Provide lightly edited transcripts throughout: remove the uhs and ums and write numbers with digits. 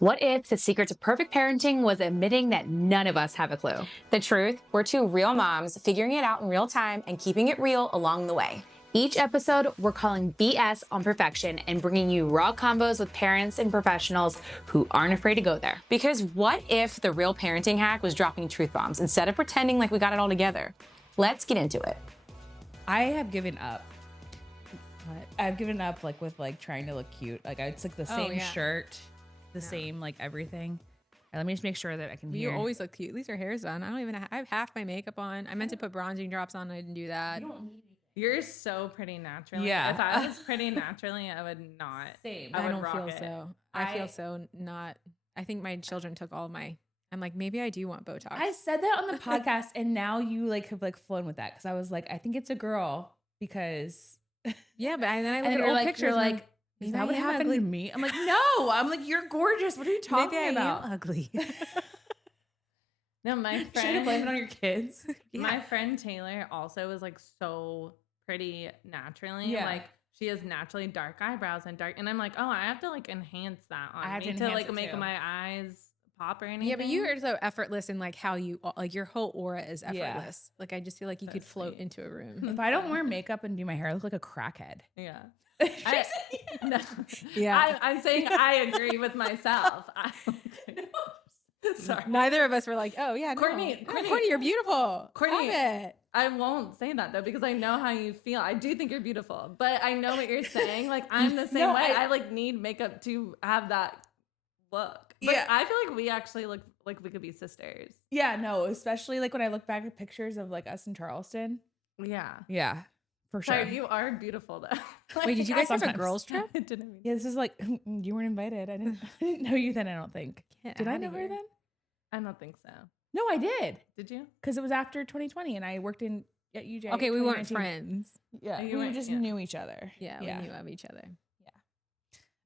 What if the secret to perfect parenting was admitting that none of us have a clue? The truth, we're two real moms figuring it out in real time and keeping it real along the way. Each episode, we're calling BS on perfection and bringing you raw combos with parents and professionals who aren't afraid to go there. Because what if the real parenting hack was dropping truth bombs instead of pretending like we got it all together? Let's get into it. I have given up. I've given up with trying to look cute. It's like the same shirt, the same everything. Let me just make sure that I can hear. You always look cute. At least your hair's done. I have half my makeup on. I meant to put bronzing drops on. I didn't do that. You're so pretty naturally. Yeah. If I was pretty naturally, I would not. Same. I don't feel so. I feel so not. I think my children took all my. I'm like, maybe I do want Botox. I said that on the podcast, and now you have flown with that because I was like, I think it's a girl because. Yeah, but then I look And at you're old like, pictures. you're and like, is that what happened to me? I'm like, no. I'm like, you're gorgeous. What are you talking maybe about? I am ugly. No, my Should I friend. blame it on your kids? My friend Taylor also was so pretty naturally. Yeah. She has naturally dark eyebrows and and I'm like, oh, I have to enhance that on I have me to to enhance it make too. my eyes pop or anything. Yeah, but you are so effortless in how you your whole aura is Yeah. effortless. I just feel like you could float into a room. If I don't wear makeup and do my hair, I look like a crackhead. Yeah. No. Yeah. I'm saying I agree with myself. Sorry. Neither of us were like, oh yeah, no. Courtney, Courtney, you're beautiful. Courtney, Stop it. I won't say that though because I know how you feel. I do think you're beautiful, but I know what you're saying. I'm the same No, way. I need makeup to have that look. But Yeah. I feel like we actually look like we could be sisters. Yeah, no, especially when I look back at pictures of us in Charleston. Yeah. Yeah, for sure. Sorry, you are beautiful though. Wait, did you guys have a Sometimes. girls trip? I didn't mean Yeah, this is you weren't invited. I didn't know you then. I don't think. Get Did I outta know her here. then? I don't think so. No, I did Did you? because it was after 2020, and I worked at UJ. Okay, we weren't 2019. friends. Yeah, You we weren't- just yeah. knew each other. Yeah, we knew of each other.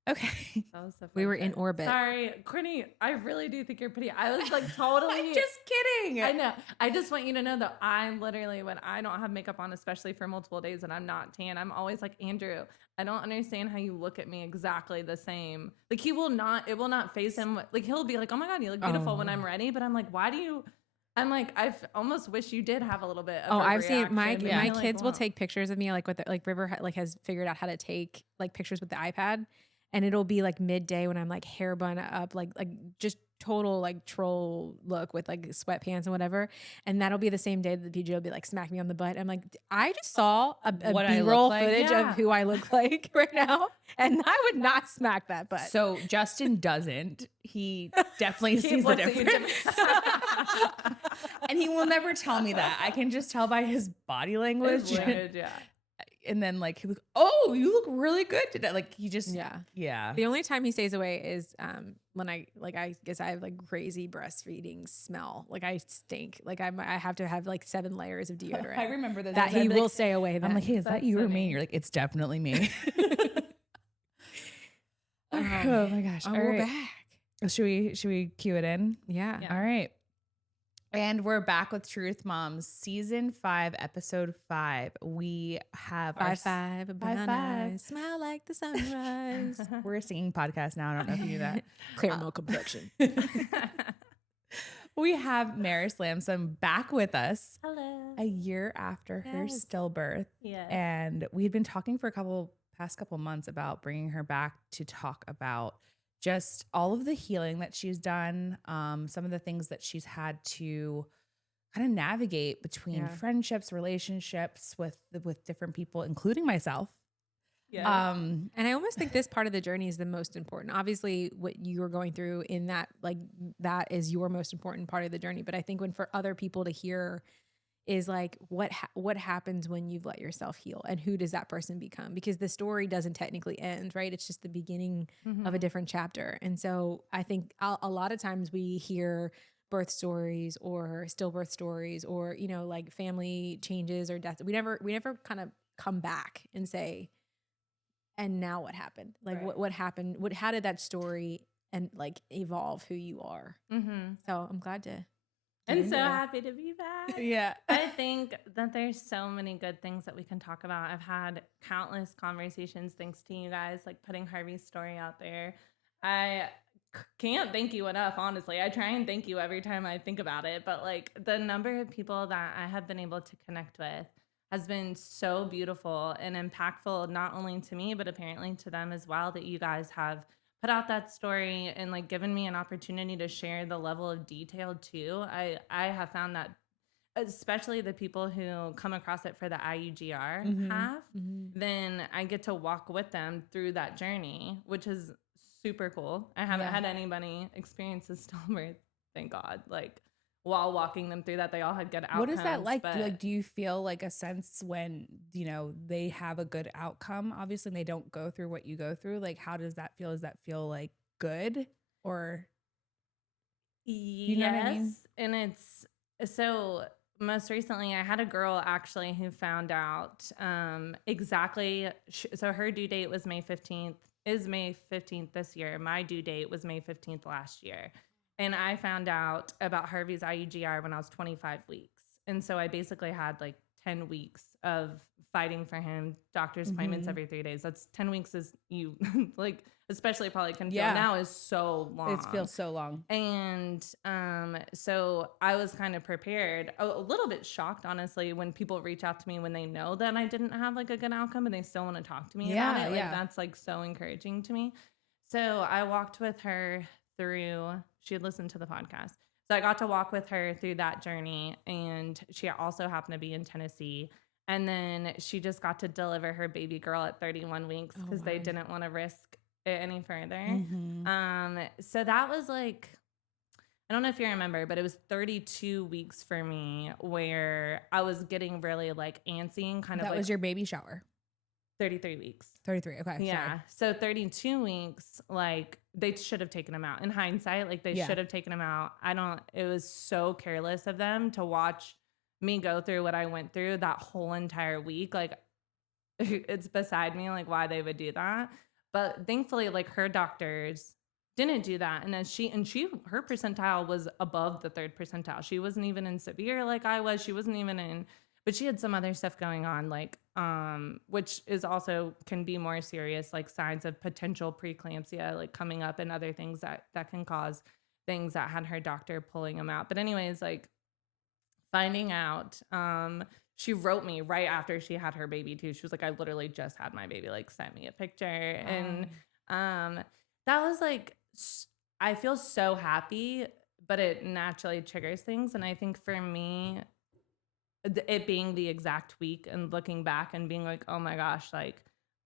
Okay. That was so We were funny. in orbit. Sorry, Courtney. I really do think you're pretty. I was totally. I'm just kidding. I know. I just want you to know that I literally, when I don't have makeup on, especially for multiple days and I'm not tan, I'm always like, Andrew, I don't understand how you look at me exactly the same. It will not phase him. He'll be like, oh my God, you look beautiful when I'm ready. But I'm like, why do you? I'm like, I almost wish you did have a little bit of I've seen my overreaction, but you're kids will "Wow." take pictures of me with River has figured out how to take pictures with the iPad, and it'll be midday when I'm hair bun up, just total troll look with sweatpants and whatever, and that'll be the same day that the PJ will be smack me on the butt. I'm like, I just saw a What I look B-roll like? footage Yeah. of who I look like right now, and I would not smack that butt. So Justin doesn't. He definitely sees the looks at you difference. And he will never tell me that. I can just tell by his body language. It's weird, yeah. And then he'll be like, oh, you look really good today. He just, Yeah. The only time he stays away is when I guess I have crazy breastfeeding smell. I stink. I have to have 7 layers of deodorant. I remember those. that days. he I'd be will stay away. Then. I'm like, hey, is that That's you or funny. me? You're like, it's definitely me. Oh my gosh. Oh, All we're right. back. Should we cue it in? Yeah. Yeah. All right. And we're back with Truth Moms, season 5, episode 5. We have our 5 brown five. eyes, smile like the sunrise. We're a singing podcast now. I don't know if you knew that. Caramel complexion. We have Marist Lamson back with us Hello. a year after her Yes. stillbirth. Yeah. And we had been talking for past couple months about bringing her back to talk about just all of the healing that she's done, some of the things that she's had to kind of navigate between friendships, relationships with different people, including myself. Yeah. And I almost think this part of the journey is the most important. Obviously, what you are going through in that, that is your most important part of the journey. But I think for other people to hear is what happens when you've let yourself heal, and who does that person become? Because the story doesn't technically end, right? It's just the beginning of a different chapter. And so I think a lot of times we hear birth stories or stillbirth stories or, family changes or death. We never kind of come back and say, and now what happened? What happened? How did that story and evolve who you are? Mm-hmm. So I'm glad to. And so happy to be back. Yeah. I think that there's so many good things that we can talk about. I've had countless conversations thanks to you guys, putting Harvey's story out there. I can't thank you enough, honestly. I try and thank you every time I think about it, but like the number of people that I have been able to connect with has been so beautiful and impactful, not only to me, but apparently to them as well, that you guys have put out that story and like given me an opportunity to share the level of detail too. I have found that especially the people who come across it for the IUGR half, then I get to walk with them through that journey, which is super cool. I haven't had anybody experience a stillbirth, thank God. Like while walking them through that, they all had good outcomes. What is that like? Do you feel like a sense when, you know, they have a good outcome, obviously, and they don't go through what you go through? Like, how does that feel? Does that feel like good or? You know what I mean? And it's so most recently I had a girl actually who found out exactly. So her due date was May 15th, is May 15th this year. My due date was May 15th last year. And I found out about Harvey's IUGR when I was 25 weeks. And so I basically had like 10 weeks of fighting for him, doctor's appointments every 3 days. That's 10 weeks is you like, especially probably can feel now is so long. It feels so long. And so I was kind of prepared, a little bit shocked, honestly, when people reach out to me when they know that I didn't have like a good outcome and they still want to talk to me about it. Like that's like so encouraging to me. So I walked with her through, she had listened to the podcast. So I got to walk with her through that journey. And she also happened to be in Tennessee. And then she just got to deliver her baby girl at 31 weeks because they didn't want to risk it any further. So that was like, I don't know if you remember, but it was 32 weeks for me where I was getting really like antsy and kind of that was your baby shower. 33 weeks. 33. Okay. Yeah. Sorry. So 32 weeks, like they should have taken him out. In hindsight, like they should have taken him out. It was so careless of them to watch me go through what I went through that whole entire week. Like it's beside me, like why they would do that. But thankfully, like her doctors didn't do that. And her percentile was above the 3rd percentile. She wasn't even in severe like I was. She wasn't even in, but she had some other stuff going on, like, which is also can be more serious, like signs of potential preeclampsia, like coming up and other things that can cause things that had her doctor pulling them out. But anyways, like finding out, she wrote me right after she had her baby too. She was like, I literally just had my baby, like sent me a picture. And that was like, I feel so happy, but it naturally triggers things. And I think for me, it being the exact week and looking back and being like, oh my gosh, like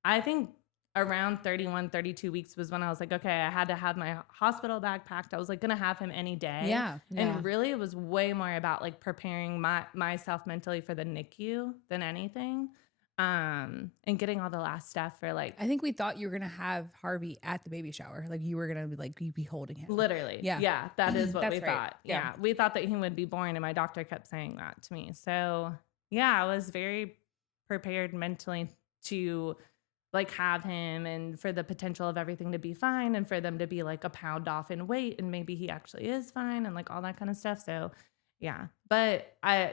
I think around 31, 32 weeks was when I was like, okay, I had to have my hospital bag packed. I was like going to have him any day. Yeah. And really it was way more about like preparing myself mentally for the NICU than anything. And getting all the last stuff for like, I think we thought you were going to have Harvey at the baby shower. Like you were going to be like, you'd be holding him. Literally. Yeah. Yeah. That is what we That's right. thought. Yeah. We thought that he would be born and my doctor kept saying that to me. So yeah, I was very prepared mentally to like have him and for the potential of everything to be fine and for them to be like a pound off in weight and maybe he actually is fine and like all that kind of stuff. So yeah, but I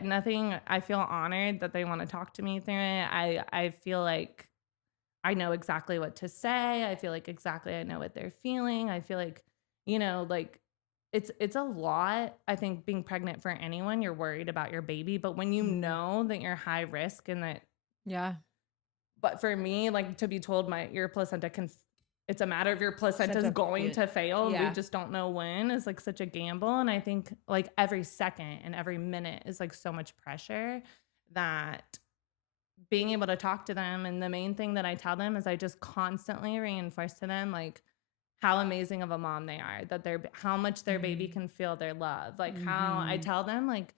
feel honored that they want to talk to me through it. I feel like I know exactly what to say. I feel like exactly I know what they're feeling. I feel like, you know, like it's a lot. I think being pregnant for anyone, you're worried about your baby, but when you know that you're high risk and that, but for me, like to be told your placenta it's a matter of your placenta is going to fail. We just don't know when is like such a gamble. And I think like every second and every minute is like so much pressure that being able to talk to them. And the main thing that I tell them is I just constantly reinforce to them, like how amazing of a mom they are, that how much their baby can feel their love. Like how I tell them like,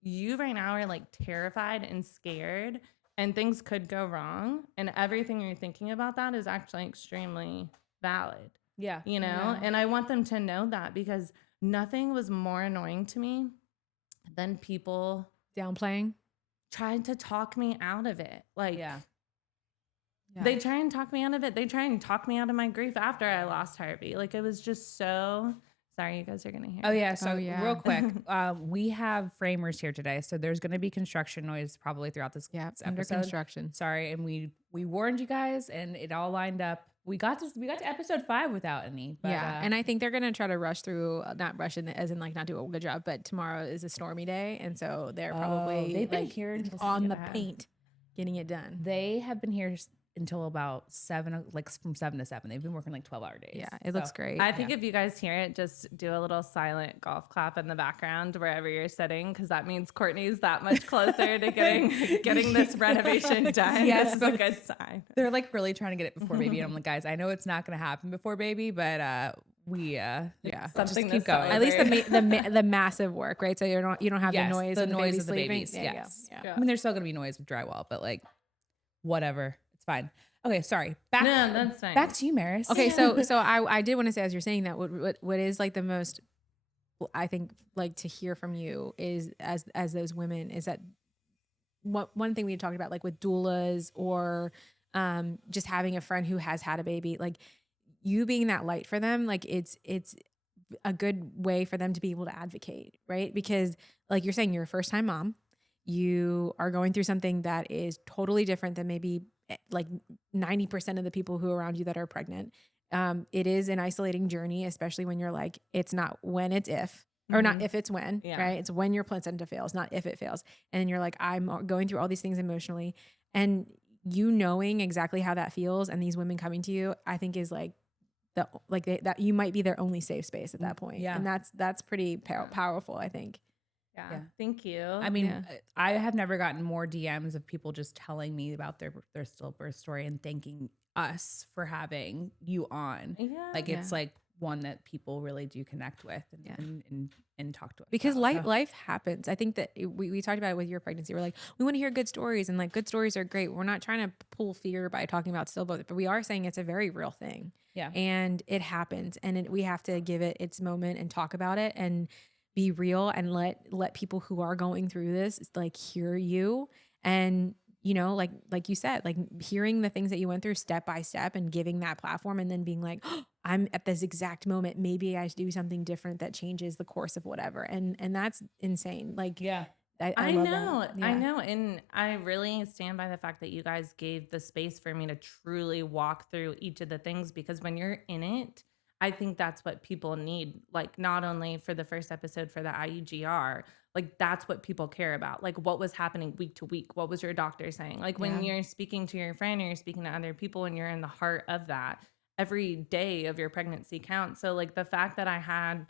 you right now are like terrified and scared and things could go wrong. And everything you're thinking about that is actually extremely valid. Yeah. You know? And I want them to know that because nothing was more annoying to me than people downplaying, trying to talk me out of it. Like, they try and talk me out of it. They try and talk me out of my grief after I lost Harvey. Like, it was just so... Sorry, you guys are going to hear. Oh, yeah. So real quick, we have framers here today. So there's going to be construction noise probably throughout this episode. Under construction. Sorry. And we warned you guys and it all lined up we got to episode 5 without any. But, yeah. And I think they're going to try to rush through, not rush in as in like not do a good job, but tomorrow is a stormy day. And so they're probably they've been like here until on the paint getting it done. They have been here until about 7, like from 7 to 7. They've been working like 12-hour days. Yeah, it looks great. I think if you guys hear it, just do a little silent golf clap in the background wherever you're sitting, because that means Courtney's that much closer to getting this renovation done. Yes, It's a good sign. They're like really trying to get it before baby. And I'm like, guys, I know it's not going to happen before baby, but Something just to keep going. At least the massive work, right? So you don't have Yes, the noise the of the noise baby of the sleeping. babies. There you Yes. go. Yeah. I mean, there's still going to be noise with drywall, but like whatever. It's fine. Okay, sorry. No, that's fine. Back to you, Marist. Okay, so I did want to say, as you're saying that, what is like the most, I think, like to hear from you is as those women is that one thing we talked about, like with doulas or just having a friend who has had a baby, like you being that light for them, like it's a good way for them to be able to advocate, right? Because like you're saying, you're a first time mom, you are going through something that is totally different than maybe like 90% of the people who are around you that are pregnant. It is an isolating journey, especially when you're like, it's not when, it's if, or not if, it's when, right? It's when your placenta fails, not if it fails. And you're like, I'm going through all these things emotionally, and you knowing exactly how that feels, and these women coming to you, I think is like that you might be their only safe space at that point. Yeah. And that's pretty powerful, I think. Yeah. Thank you. I mean, I have never gotten more DMs of people just telling me about their stillbirth story and thanking us for having you on. Yeah. Like it's like one that people really do connect with and talk to us because about. life happens. I think that we talked about it with your pregnancy. We're like, we want to hear good stories, and like good stories are great. We're not trying to pull fear by talking about stillbirth, but we are saying it's a very real thing. Yeah. And it happens, and we have to give it its moment and talk about it and be real and let people who are going through this like hear you. And you know, like you said, like hearing the things that you went through step by step and giving that platform, and then being like, oh, I'm at this exact moment, maybe I should do something different that changes the course of whatever. And that's insane. Like, Yeah. I know. love that. Yeah. I know. And I really stand by the fact that you guys gave the space for me to truly walk through each of the things, because when you're in it, I think that's what people need. Like, not only for the first episode for the IUGR, like that's what people care about. Like, what was happening week to week? What was your doctor saying? Like when you're speaking to your friend or you're speaking to other people and you're in the heart of that, every day of your pregnancy counts. So like the fact that I had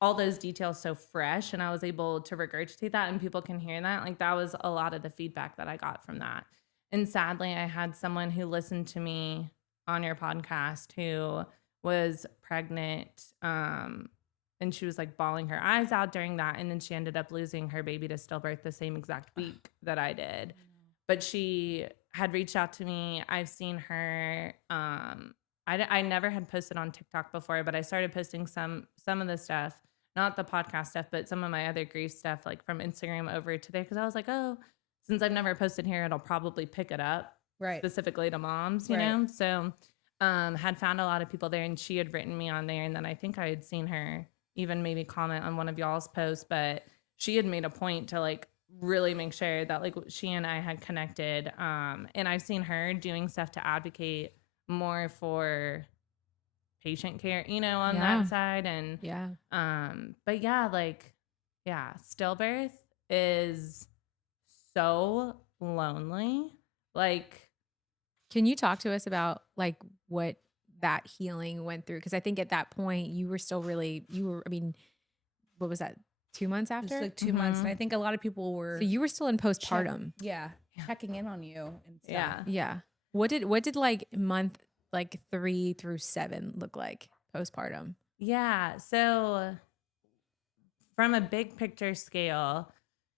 all those details so fresh and I was able to regurgitate that and people can hear that, like that was a lot of the feedback that I got from that. And sadly, I had someone who listened to me on your podcast who was pregnant, and she was like bawling her eyes out during that, and then she ended up losing her baby to stillbirth the same exact week that I did. But she had reached out to me. I've seen her. I never had posted on TikTok before, but I started posting some of the stuff, not the podcast stuff, but some of my other grief stuff, like from Instagram over to there, because I was like, oh, since I've never posted here, it'll probably pick it up, specifically to moms, you know. So had found a lot of people there, and she had written me on there, and then I think I had seen her even maybe comment on one of y'all's posts, but she had made a point to like really make sure that like she and I had connected, and I've seen her doing stuff to advocate more for patient care, you know, on that side. And but stillbirth is so lonely. Like, can you talk to us about like what that healing went through? Because I think at that point you were still really, I mean, what was that, 2 months after? Just like 2 months. And I think a lot of people were. So you were still in postpartum. Checking in on you and stuff. Yeah. What did like month like 3 through 7 look like postpartum? Yeah. So from a big picture scale,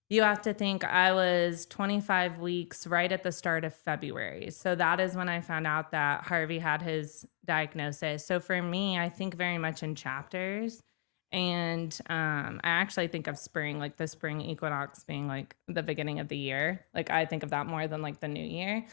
you have to think I was 25 weeks right at the start of February. So that is when I found out that Harvey had his diagnosis. So for me, I think very much in chapters. And I actually think of spring, like the spring equinox being like the beginning of the year. Like I think of that more than like the new year.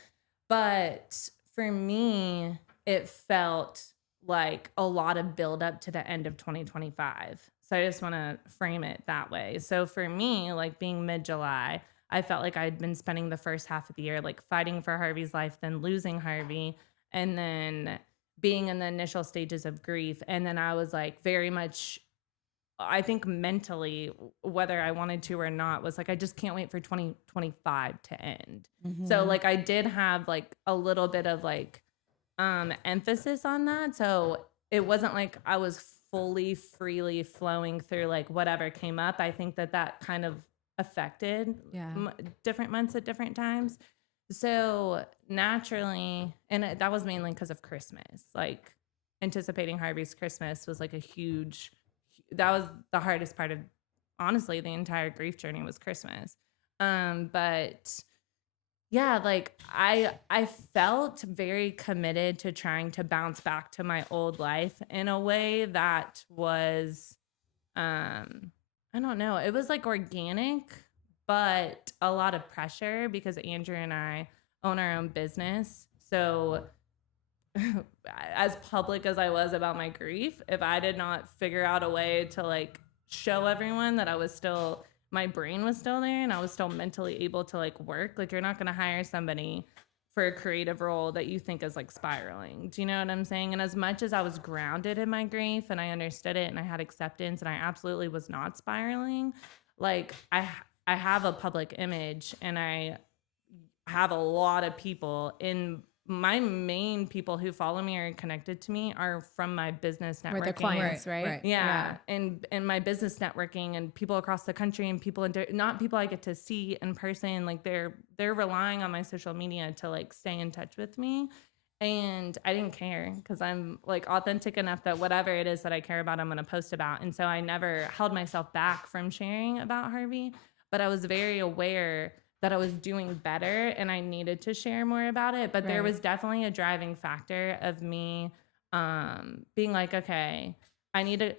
But for me, it felt like a lot of buildup to the end of 2025. So I just want to frame it that way. So for me, like being mid-July, I felt like I'd been spending the first half of the year like fighting for Harvey's life, then losing Harvey, and then being in the initial stages of grief. And then I was like very much, I think mentally, whether I wanted to or not, was like, I just can't wait for 2025 to end. So like I did have like a little bit of like emphasis on that. So it wasn't like I was fully freely flowing through like whatever came up. I think that kind of affected different months at different times. So naturally, and that was mainly because of Christmas. Like anticipating Harvey's Christmas was like a huge, that was the hardest part of, honestly, the entire grief journey was Christmas. But yeah, like I felt very committed to trying to bounce back to my old life in a way that was, I don't know, it was like organic, but a lot of pressure because Andrew and I own our own business. So as public as I was about my grief, if I did not figure out a way to like show everyone that I was still, my brain was still there and I was still mentally able to like work, like you're not going to hire somebody for a creative role that you think is like spiraling. Do you know what I'm saying? And as much as I was grounded in my grief and I understood it and I had acceptance and I absolutely was not spiraling, like I have a public image and I have a lot of people in my main people who follow me or connected to me are from my business networking. Right, the clients, right? Yeah. And my business networking and people across the country and people not people I get to see in person. Like they're relying on my social media to like stay in touch with me. And I didn't care because I'm like authentic enough that whatever it is that I care about, I'm going to post about. And so I never held myself back from sharing about Harvey, but I was very aware that I was doing better and I needed to share more about it. But there was definitely a driving factor of me being like, okay, I need to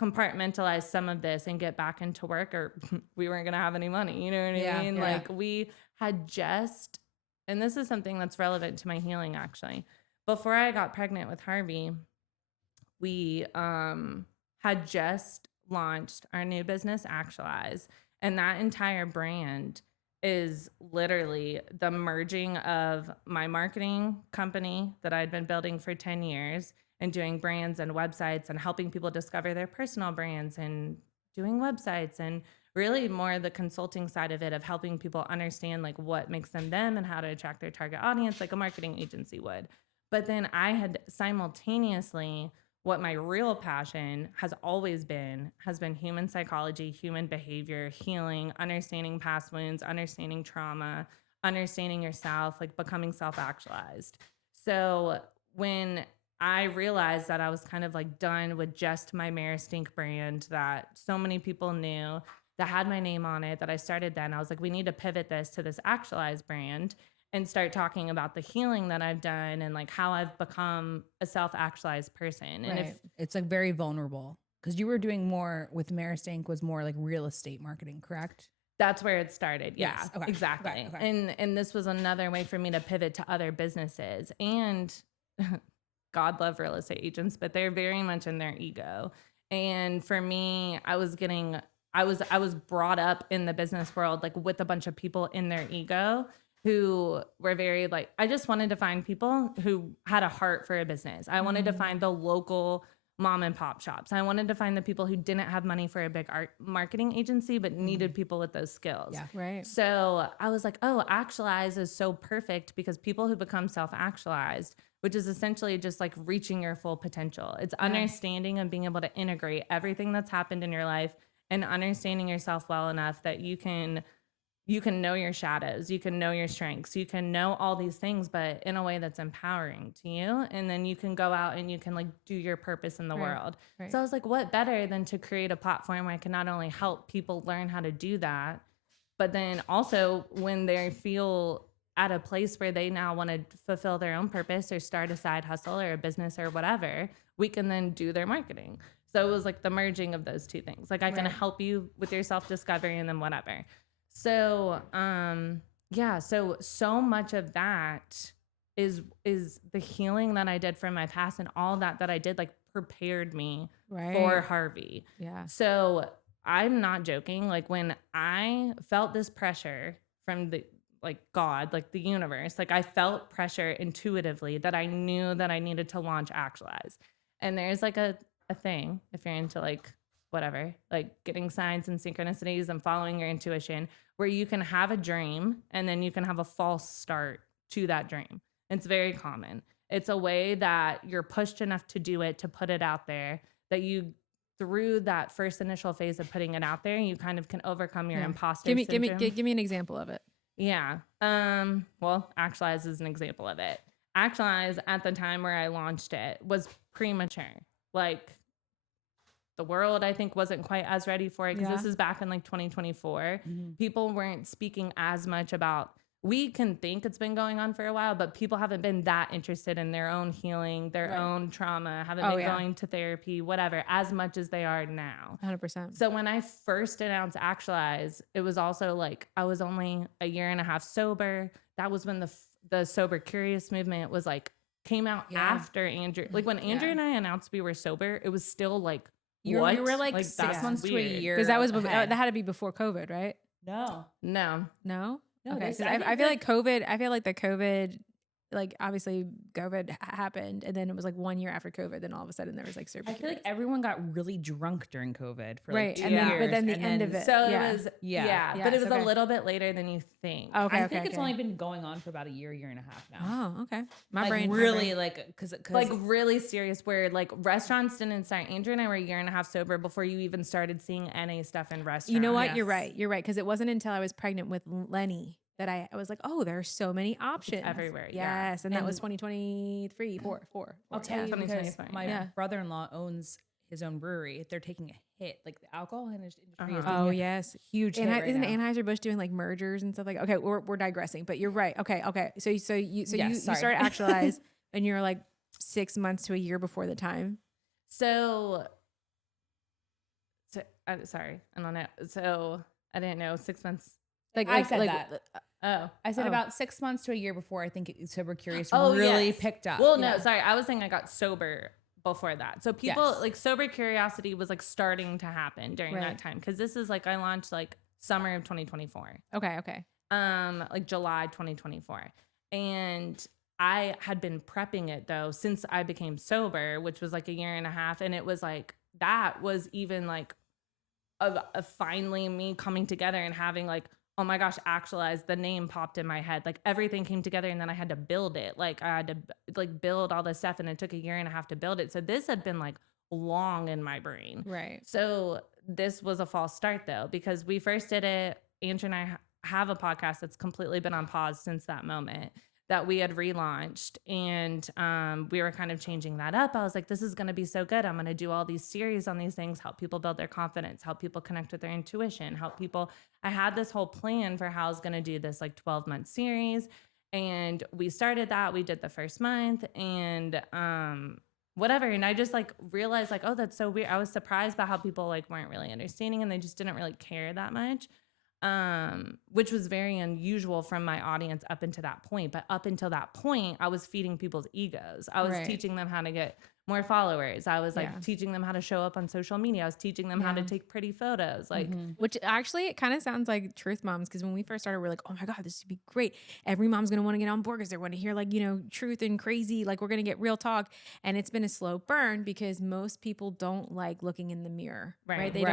compartmentalize some of this and get back into work or we weren't going to have any money. You know what I mean? Like we had just, and this is something that's relevant to my healing actually. Before I got pregnant with Harvey, we had just launched our new business, Actualize. And that entire brand is literally the merging of my marketing company that I'd been building for 10 years and doing brands and websites and helping people discover their personal brands and doing websites and really more the consulting side of it of helping people understand like what makes them them and how to attract their target audience like a marketing agency would. But then I had simultaneously what my real passion has been human psychology, human behavior, healing, understanding past wounds, understanding trauma, understanding yourself, like becoming self-actualized. So when I realized that I was kind of like done with just my Marist brand that so many people knew that had my name on it, that I started then, I was like, we need to pivot this to this Actualized brand and start talking about the healing that I've done and like how I've become a self-actualized person. And if it's like very vulnerable because you were doing more with Marist Inc. was more like real estate marketing, correct? That's where it started. Yeah, Yes. Okay. Exactly. Okay. And this was another way for me to pivot to other businesses. And God love real estate agents, but they're very much in their ego. And for me, I was brought up in the business world like with a bunch of people in their ego who were very like, I just wanted to find people who had a heart for a business. I wanted to find the local mom and pop shops. I wanted to find the people who didn't have money for a big art marketing agency, but needed people with those skills. Yeah. Right. So I was like, oh, Actualize is so perfect because people who become self-actualized, which is essentially just like reaching your full potential. It's understanding and being able to integrate everything that's happened in your life and understanding yourself well enough that you can know your shadows, you can know your strengths, you can know all these things, but in a way that's empowering to you. And then you can go out and you can like do your purpose in the world. Right. So I was like, what better than to create a platform where I can not only help people learn how to do that, but then also when they feel at a place where they now want to fulfill their own purpose or start a side hustle or a business or whatever, we can then do their marketing. So it was like the merging of those two things. Like I can help you with your self-discovery and then whatever. So, so much of that is the healing that I did from my past and all that I did like prepared me for Harvey. Yeah. So I'm not joking. Like when I felt this pressure from like God, like the universe. Like I felt pressure intuitively that I knew that I needed to launch Actualize. And there's like a thing, if you're into like whatever, like getting signs and synchronicities and following your intuition, where you can have a dream and then you can have a false start to that dream. It's very common. It's a way that you're pushed enough to do it, to put it out there, that you, through that first initial phase of putting it out there, you kind of can overcome your imposter syndrome. Give me an example of it. Yeah. Well, Actualize is an example of it. Actualize at the time where I launched it was premature. Like the world, I think, wasn't quite as ready for it because this is back in like 2024. People weren't speaking as much about, we can think it's been going on for a while, but people haven't been that interested in their own healing, their own trauma, haven't been going to therapy, whatever, as much as they are now. 100%. So when I first announced Actualize, it was also like I was only a year and a half sober. That was when the Sober Curious movement was like, came out after Andrew. Like when Andrew and I announced we were sober, it was still like, You were like 6 months to a year. Because that was that had to be before COVID, right? No. Okay, because I feel like COVID. I feel like the COVID, like obviously COVID happened, and then it was like 1 year after COVID. Then all of a sudden there was like Sober I feel like everyone got really drunk during COVID for right, like 2 and then years, but then the end of it. So yeah. it was but it was a little bit later than you think. Okay, I think it's only been going on for about a year and a half now. Oh, okay. My Like brain really like because Like really serious, where like restaurants didn't start. Andrew and I were a year and a half sober before you even started seeing NA stuff in restaurants. You know what? You're right. You're right. Because it wasn't until I was pregnant with Lenny that I was like, oh, there are so many options everywhere. Yes, and that was 2023, four. I'll tell you because 2024, my brother-in-law owns his own brewery. They're taking a hit. Like the alcohol industry is Oh yes, huge. Hit right isn't now. Anheuser-Busch doing like mergers and stuff like? Okay, we're digressing, but you're right. Okay. So you start Actualize, and you're like 6 months to a year before the time. So sorry, I don't know. So I didn't know 6 months. I said that. I said Oh. about 6 months to a year before I think Sober Curious Oh, really yes. picked up. Well, no, sorry. I was saying I got sober before that. So people Yes. like Sober Curiosity was like starting to happen during that time. Cause this is like, I launched like summer of 2024. Okay. Like July 2024. And I had been prepping it though, since I became sober, which was like a year and a half. And it was like, that was even like of finally me coming together and having like, oh my gosh, Actualize, the name popped in my head. Like everything came together and then I had to build it. Like I had to like build all this stuff and it took a year and a half to build it. So this had been like long in my brain. Right. So this was a false start though, because we first did it. Andrew and I have a podcast that's completely been on pause since that moment that we had relaunched. And we were kind of changing that up. I was like, this is going to be so good. I'm going to do all these series on these things, help people build their confidence, help people connect with their intuition, help people. I had this whole plan for how I was going to do this like 12-month series. And we started that. We did the first month and whatever. And I just like realized like, oh, that's so weird. I was surprised by how people like weren't really understanding and they just didn't really care that much. Which was very unusual from my audience up until that point. But up until that point, I was feeding people's egos. I was teaching them how to get more followers. I was like teaching them how to show up on social media. I was teaching them how to take pretty photos. Like, which actually it kind of sounds like Truth Moms, because when we first started, we're like, oh my God, this would be great. Every mom's gonna want to get on board because they want to hear like, you know, truth and crazy. Like we're gonna get real talk. And it's been a slow burn because most people don't like looking in the mirror, right? They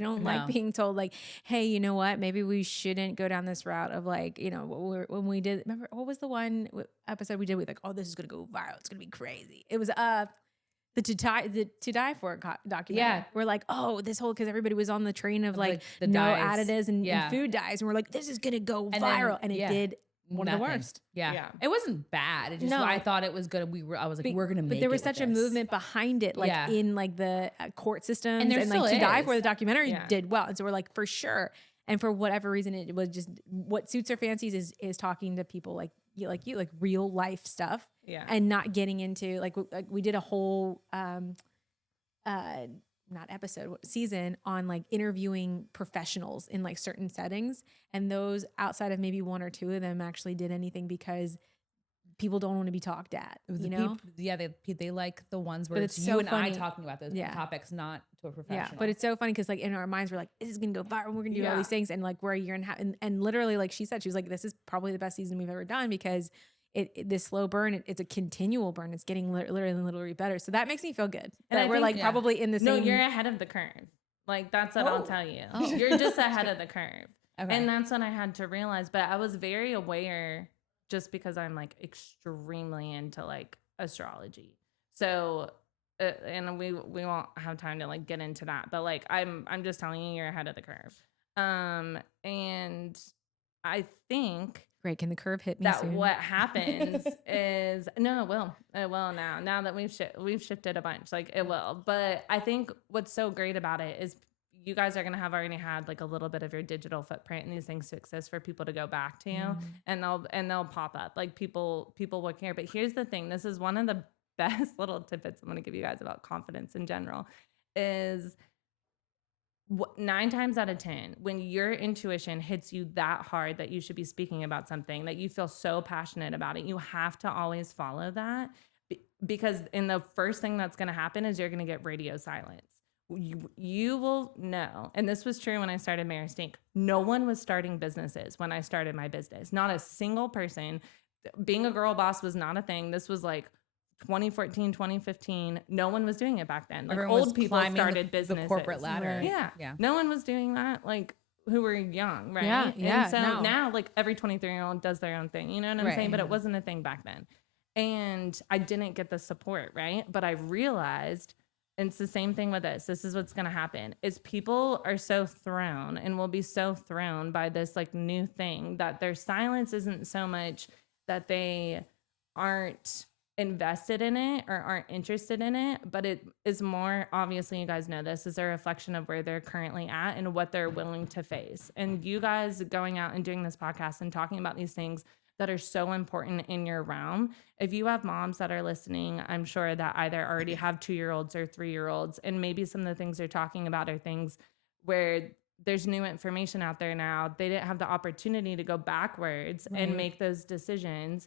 don't like being told like, hey, you know what? Maybe we shouldn't go down this route of like, you know, when we did. Remember what was the one episode we did with like, oh, this is gonna go viral. It's gonna be crazy. It was the To Die For documentary. Yeah. We're like, oh, this whole, because everybody was on the train of like the no dyes. additives and food dyes. And we're like, this is going to go viral. And it did one of the worst. Yeah. It wasn't bad. It just, I thought it was good. I was like, we're going to make it. But there was such a movement behind it, like in like the court systems. And there like still To Die is. For the documentary did well. And so we're like, for sure. And for whatever reason, it was just what suits our fancies is talking to people like you, like real life stuff. Yeah. And not getting into like we did a whole not episode, season on like interviewing professionals in like certain settings, and those outside of maybe one or two of them actually did anything because people don't want to be talked at, you know? They like the ones where But it's it's you so and I funny. talking about those topics, not to a professional. Yeah, but it's so funny because like in our minds we're like, this is gonna go viral. We're gonna do all these things, and like we're a year and a half, and literally like she said, she was like, this is probably the best season we've ever done because this slow burn, it's a continual burn. It's getting literally better. So that makes me feel good. And That I we're think- like probably in the No, same. you're ahead of the curve. Like that's what I'll tell you. You're just ahead of the curve. Okay. And that's what I had to realize. But I was very aware just because I'm like extremely into like astrology. So, and we won't have time to like get into that. But like I'm just telling you, you're ahead of the curve. And I think Great, can the curve hit me that soon? what happens is no, it will now that we've shifted a bunch, like it will. But I think what's so great about it is you guys are going to have already had like a little bit of your digital footprint and these things to exist for people to go back to, and they'll pop up, like people will care. But here's the thing, this is one of the best little tidbits I'm going to give you guys about confidence in general is 9 times out of 10, when your intuition hits you that hard that you should be speaking about something, that you feel so passionate about it, you have to always follow that, because in the first thing that's going to happen is you're going to get radio silence. You will know. And this was true when I started Marist Inc. No one was starting businesses when I started my business. Not a single person. Being a girl boss was not a thing. This was like 2014, 2015. No one was doing it back then. Like Everyone was old people climbing started businesses. the corporate ladder. Yeah. No one was doing that. Like who were young, right? Yeah. And so now like every 23-year-old does their own thing. You know what I'm saying? But it wasn't a thing back then. And I didn't get the support, right? But I realized, and it's the same thing with this. This is what's going to happen is people are so thrown and will be so thrown by this like new thing that their silence isn't so much that they aren't invested in it or aren't interested in it, but it is more, obviously you guys know this, is a reflection of where they're currently at and what they're willing to face. And you guys going out and doing this podcast and talking about these things that are so important in your realm. If you have moms that are listening, I'm sure that either already have 2-year-olds or 3-year-olds, and maybe some of the things they're talking about are things where there's new information out there now. They didn't have the opportunity to go backwards and make those decisions.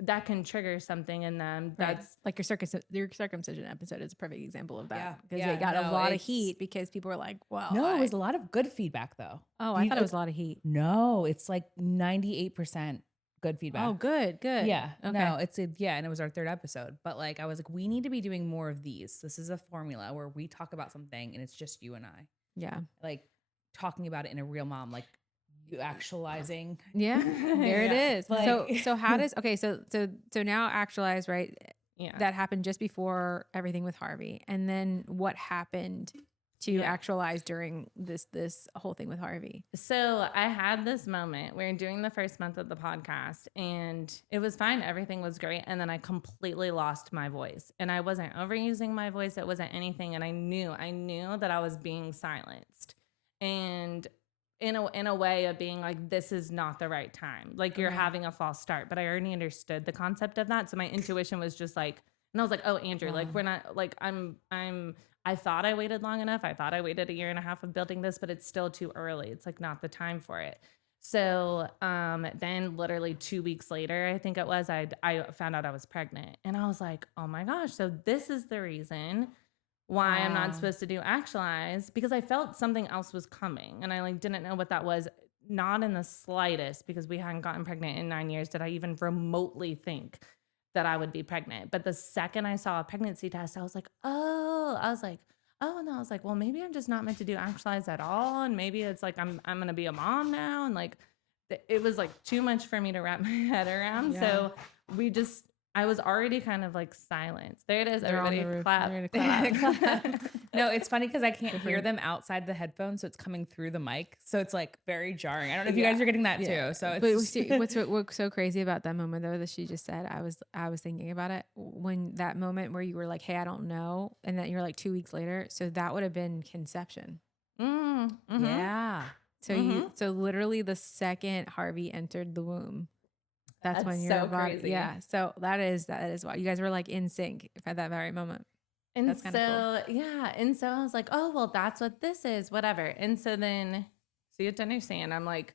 That can trigger something in them. That's like your circumcision episode is a perfect example of that. Because Yeah, they got a lot of it's- heat because people were like, well, No, it was a lot of good feedback though. I thought it was a lot of heat. No, it's like 98% good feedback. Oh, good. Yeah. Okay. No, and it was our 3rd episode. But like I was like, we need to be doing more of these. This is a formula where we talk about something and it's just you and I. Yeah. Like talking about it in a real mom, like you actualizing. Yeah. There it is. Like- so how does so now actualize, right? yeah. That happened just before everything with Harvey. And then what happened to actualize during this whole thing with Harvey? So I had this moment. We were doing the first month of the podcast and it was fine. Everything was great. And then I completely lost my voice and I wasn't overusing my voice. It wasn't anything. And I knew that I was being silenced, and in a way of being like, this is not the right time. Like you're having a false start, but I already understood the concept of that. So my intuition was just like, and I was like, oh, Andrew, like we're not like, I thought I waited long enough. I thought I waited 1.5 years of building this, but it's still too early. It's like not the time for it. So then literally 2 weeks later, I think it was, I found out I was pregnant, and I was like, oh my gosh. So this is the reason why I'm not supposed to do actualize, because I felt something else was coming and I like didn't know what that was. Not in the slightest, because we hadn't gotten pregnant in 9 years did I even remotely think that I would be pregnant. But the second I saw a pregnancy test, I was like, oh, and I was like, well, maybe I'm just not meant to do actualize at all. And maybe it's like, I'm going to be a mom now. And like, it was like too much for me to wrap my head around. Yeah. So I was already kind of like silenced. There it is. They're on Everybody the roof. clap. They're gonna clap. No, it's funny because I can't hear them outside the headphones, so it's coming through the mic. So it's like very jarring. I don't know if you guys are getting that too. So But it's see, what's so crazy about that moment though that she just said, I was thinking about it when that moment where you were like, hey, I don't know, and then you're like 2 weeks later. So that would have been conception. Mm-hmm. yeah. So so literally the second Harvey entered the womb, that's when your so body, crazy. yeah. So that is why you guys were like in sync at that very moment. And That's kinda so, yeah. And so I was like, oh, well, that's what this is, whatever. And so then, so you have to understand, I'm like,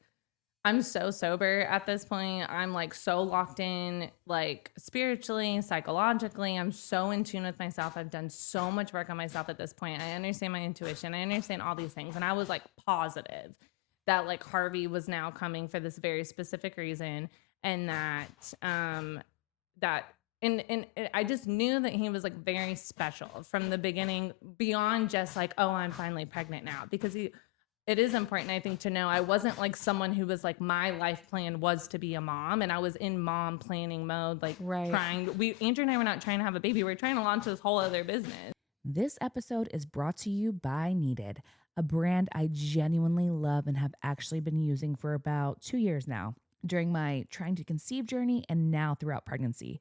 I'm so sober at this point. I'm like so locked in, like spiritually, psychologically. I'm so in tune with myself. I've done so much work on myself at this point. I understand my intuition. I understand all these things. And I was like positive that like Harvey was now coming for this very specific reason. And and I just knew that he was like very special from the beginning, beyond just like, oh, I'm finally pregnant now, because it is important, I think, to know I wasn't like someone who was like, my life plan was to be a mom, and I was in mom planning mode, like Andrew and I were not trying to have a baby. We were trying to launch this whole other business. This episode is brought to you by Needed, a brand I genuinely love and have actually been using for about 2 years now, during my trying to conceive journey and now throughout pregnancy,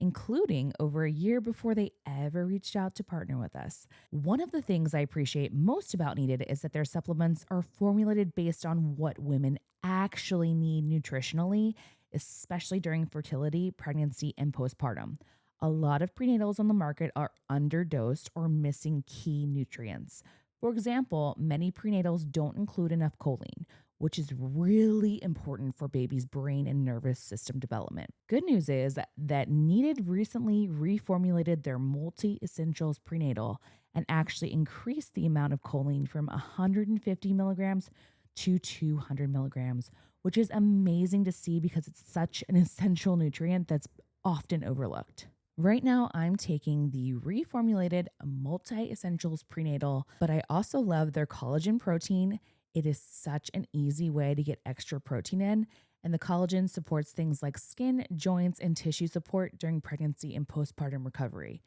including over a year before they ever reached out to partner with us. One of the things I appreciate most about Needed is that their supplements are formulated based on what women actually need nutritionally, especially during fertility, pregnancy, and postpartum. A lot of prenatals on the market are underdosed or missing key nutrients. For example, many prenatals don't include enough choline, which is really important for baby's brain and nervous system development. Good news is that Needed recently reformulated their multi-essentials prenatal and actually increased the amount of choline from 150 milligrams to 200 milligrams, which is amazing to see because it's such an essential nutrient that's often overlooked. Right now, I'm taking the reformulated multi-essentials prenatal, but I also love their collagen protein. It is such an easy way to get extra protein in, and the collagen supports things like skin, joints, and tissue support during pregnancy and postpartum recovery.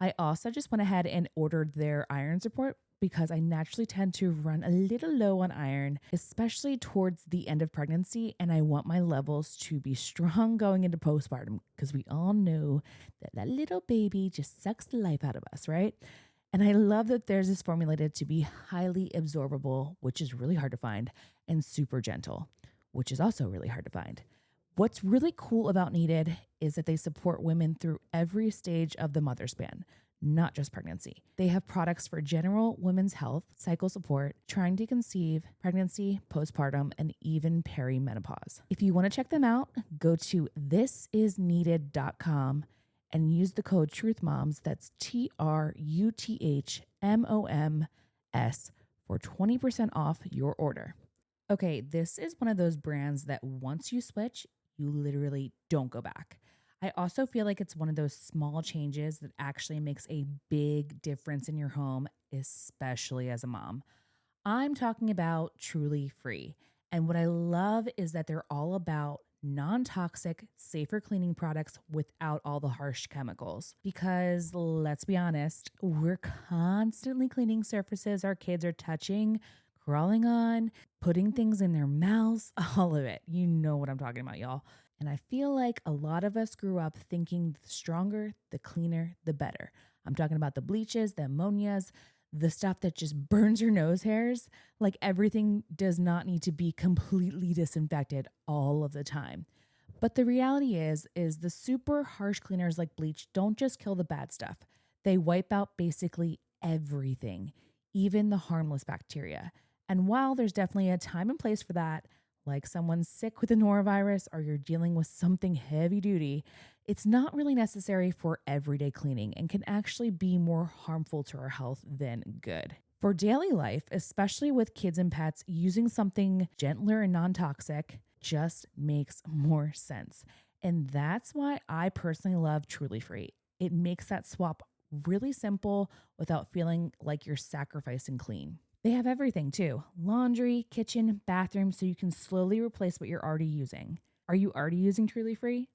I also just went ahead and ordered their iron support because I naturally tend to run a little low on iron, especially towards the end of pregnancy, and I want my levels to be strong going into postpartum because we all know that little baby just sucks the life out of us, right? And I love that theirs is formulated to be highly absorbable, which is really hard to find, and super gentle, which is also really hard to find. What's really cool about Needed is that they support women through every stage of the mother span, not just pregnancy. They have products for general women's health, cycle support, trying to conceive, pregnancy, postpartum, and even perimenopause. If you want to check them out, go to thisisneeded.com and use the code TRUTHMOMS, that's TRUTHMOMS, for 20% off your order. Okay, this is one of those brands that once you switch, you literally don't go back. I also feel like it's one of those small changes that actually makes a big difference in your home, especially as a mom. I'm talking about Truly Free. And what I love is that they're all about non-toxic, safer cleaning products without all the harsh chemicals. Because let's be honest, we're constantly cleaning surfaces our kids are touching, crawling on, putting things in their mouths, all of it. You know what I'm talking about, y'all. And I feel like a lot of us grew up thinking the stronger, the cleaner, the better. I'm talking about the bleaches, the ammonias, the stuff that just burns your nose hairs. Like everything does not need to be completely disinfected all of the time. But the reality is the super harsh cleaners like bleach don't just kill the bad stuff. They wipe out basically everything, even the harmless bacteria. And while there's definitely a time and place for that, like someone's sick with a norovirus or you're dealing with something heavy duty, it's not really necessary for everyday cleaning and can actually be more harmful to our health than good. For daily life, especially with kids and pets, using something gentler and non-toxic just makes more sense. And that's why I personally love Truly Free. It makes that swap really simple without feeling like you're sacrificing clean. They have everything too: laundry, kitchen, bathroom, so you can slowly replace what you're already using. Are you already using Truly Free?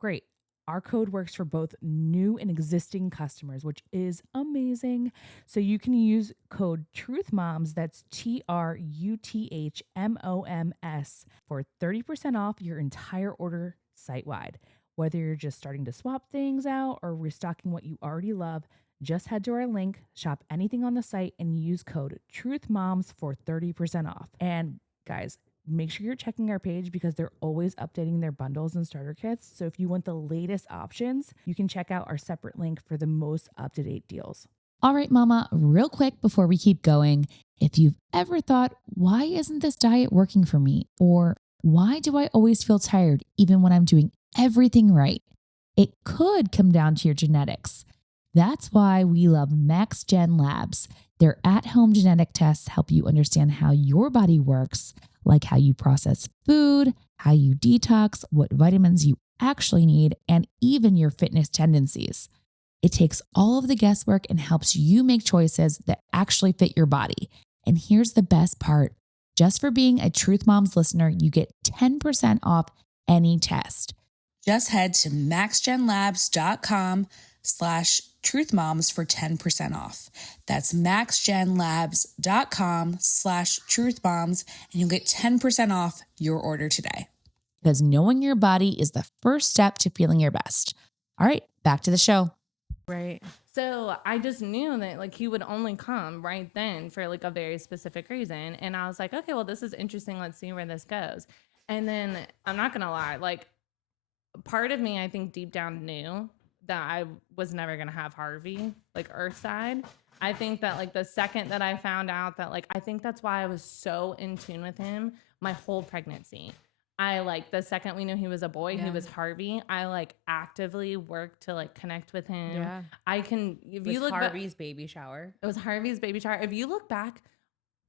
Great. Our code works for both new and existing customers, which is amazing. So you can use code TRUTHMOMS, that's TRUTHMOMS, for 30% off your entire order site-wide. Whether you're just starting to swap things out or restocking what you already love, just head to our link, shop anything on the site, and use code TRUTHMOMS for 30% off. And guys, make sure you're checking our page because they're always updating their bundles and starter kits. So if you want the latest options, you can check out our separate link for the most up-to-date deals. All right, mama, real quick before we keep going, if you've ever thought, why isn't this diet working for me? Or why do I always feel tired even when I'm doing everything right? It could come down to your genetics. That's why we love MaxGen Labs. Their at-home genetic tests help you understand how your body works, like how you process food, how you detox, what vitamins you actually need, and even your fitness tendencies. It takes all of the guesswork and helps you make choices that actually fit your body. And here's the best part. Just for being a Truth Moms listener, you get 10% off any test. Just head to maxgenlabs.com/truthmoms for 10% off. That's maxgenlabs.com/truthmoms, and you'll get 10% off your order today. Because knowing your body is the first step to feeling your best. All right, back to the show. Right. So I just knew that like he would only come right then for like a very specific reason. And I was like, okay, well, this is interesting. Let's see where this goes. And then I'm not going to lie, like part of me, I think deep down knew that I was never going to have Harvey, like Earthside. I think that like the second that I found out that like, I think that's why I was so in tune with him my whole pregnancy. I like the second we knew he was a boy, he was Harvey. I like actively worked to like connect with him. Yeah. I can, if you look Harvey's baby shower. it was Harvey's baby shower. If you look back,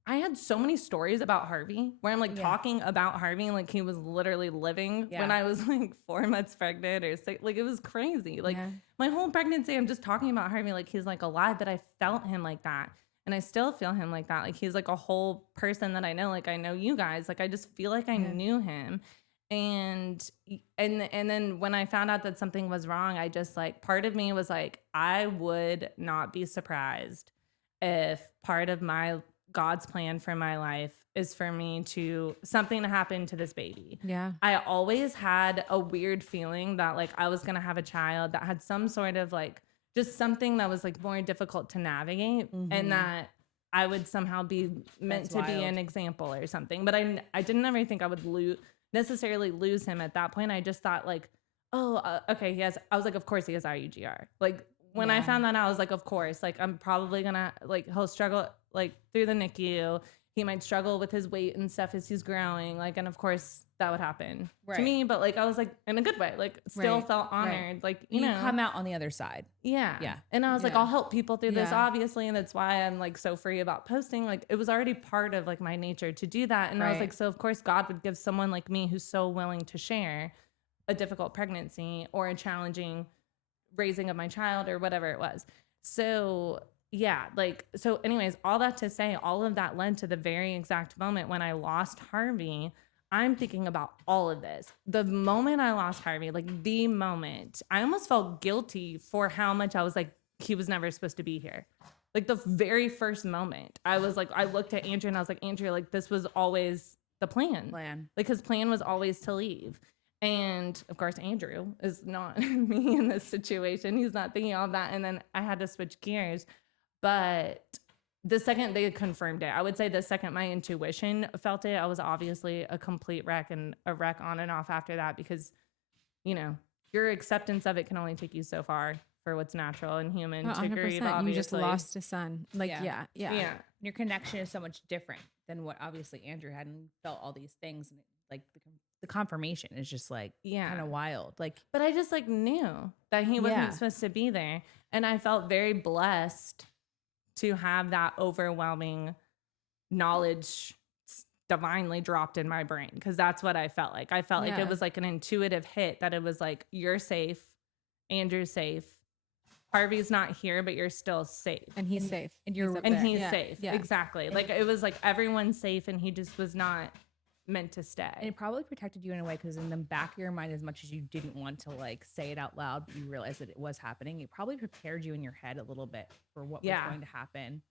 I had so many stories about Harvey where I'm like talking about Harvey like he was literally living when I was like 4 months pregnant or 6. Like it was crazy. Like my whole pregnancy, I'm just talking about Harvey like he's like alive, but I felt him like that. And I still feel him like that. Like he's like a whole person that I know. Like I know you guys. Like I just feel like I knew him. And then when I found out that something was wrong, I just like part of me was like, I would not be surprised if part of my God's plan for my life is for me to something to happen to this baby. Yeah. I always had a weird feeling that like I was going to have a child that had some sort of like just something that was like more difficult to navigate and that I would somehow be meant to be an example or something. But I didn't ever think I would necessarily lose him at that point. I just thought like, okay, I was like, of course he has IUGR. Like when I found that out, I was like, of course, like I'm probably gonna like, he'll struggle like through the NICU. He might struggle with his weight and stuff as he's growing. Like, and of course that would happen to me, but like, I was like in a good way, like still felt honored. Like, you know, come out on the other side. Yeah. And I was like, I'll help people through this, obviously. And that's why I'm like so free about posting. Like it was already part of like my nature to do that. And I was like, so of course God would give someone like me who's so willing to share a difficult pregnancy or a challenging raising of my child or whatever it was. So so anyways, all that to say, all of that led to the very exact moment when I lost Harvey. I'm thinking about all of this. The moment I lost Harvey, like the moment, I almost felt guilty for how much I was like, he was never supposed to be here. Like the very first moment, I was like, I looked at Andrew and I was like, Andrew, like this was always the plan. Like his plan was always to leave. And of course, Andrew is not me in this situation. He's not thinking all of that. And then I had to switch gears. But the second they confirmed it, I would say the second my intuition felt it, I was obviously a complete wreck and a wreck on and off after that because, you know, your acceptance of it can only take you so far for what's natural and human to grieve, obviously. You just lost a son. Like, yeah. Your connection is so much different than what obviously Andrew had and felt all these things. And like the confirmation is just like kind of wild. Like, but I just like knew that he wasn't supposed to be there. And I felt very blessed to have that overwhelming knowledge divinely dropped in my brain. Cause that's what I felt like. I felt like it was like an intuitive hit that it was like, you're safe. Andrew's safe. Harvey's not here, but you're still safe. And he's safe. And he's safe. Yeah. Exactly. Like it was like everyone's safe and he just was not meant to stay. And it probably protected you in a way because in the back of your mind, as much as you didn't want to like say it out loud, but you realized that it was happening. It probably prepared you in your head a little bit for what was going to happen.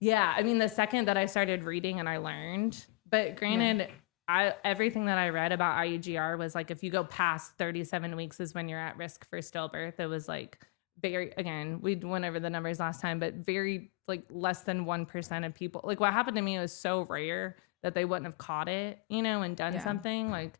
Yeah. I mean, the second that I started reading and I learned, but granted, everything that I read about IUGR was like, if you go past 37 weeks is when you're at risk for stillbirth. It was like very, again, we went over the numbers last time, but very like less than 1% of people, like what happened to me was so rare that they wouldn't have caught it, you know, and done something like,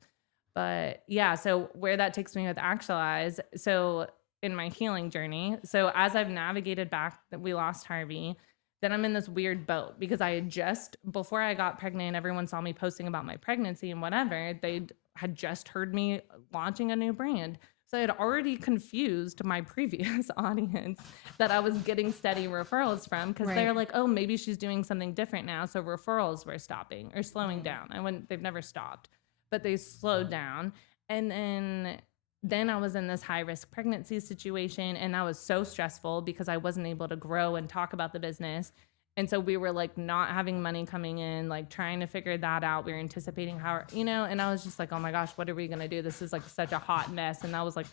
but yeah. So where that takes me with actualize. So in my healing journey, so as I've navigated back that we lost Harvey, then I'm in this weird boat because I had just, before I got pregnant, everyone saw me posting about my pregnancy and whatever. They had just heard me launching a new brand. So I had already confused my previous audience that I was getting steady referrals from, because they're like, oh, maybe she's doing something different now. So referrals were stopping or slowing down. They've never stopped, but they slowed down. And then I was in this high risk pregnancy situation, and that was so stressful because I wasn't able to grow and talk about the business. And so we were like not having money coming in, like trying to figure that out. We were anticipating how, and I was just like, oh my gosh, what are we going to do? This is like such a hot mess. And that was like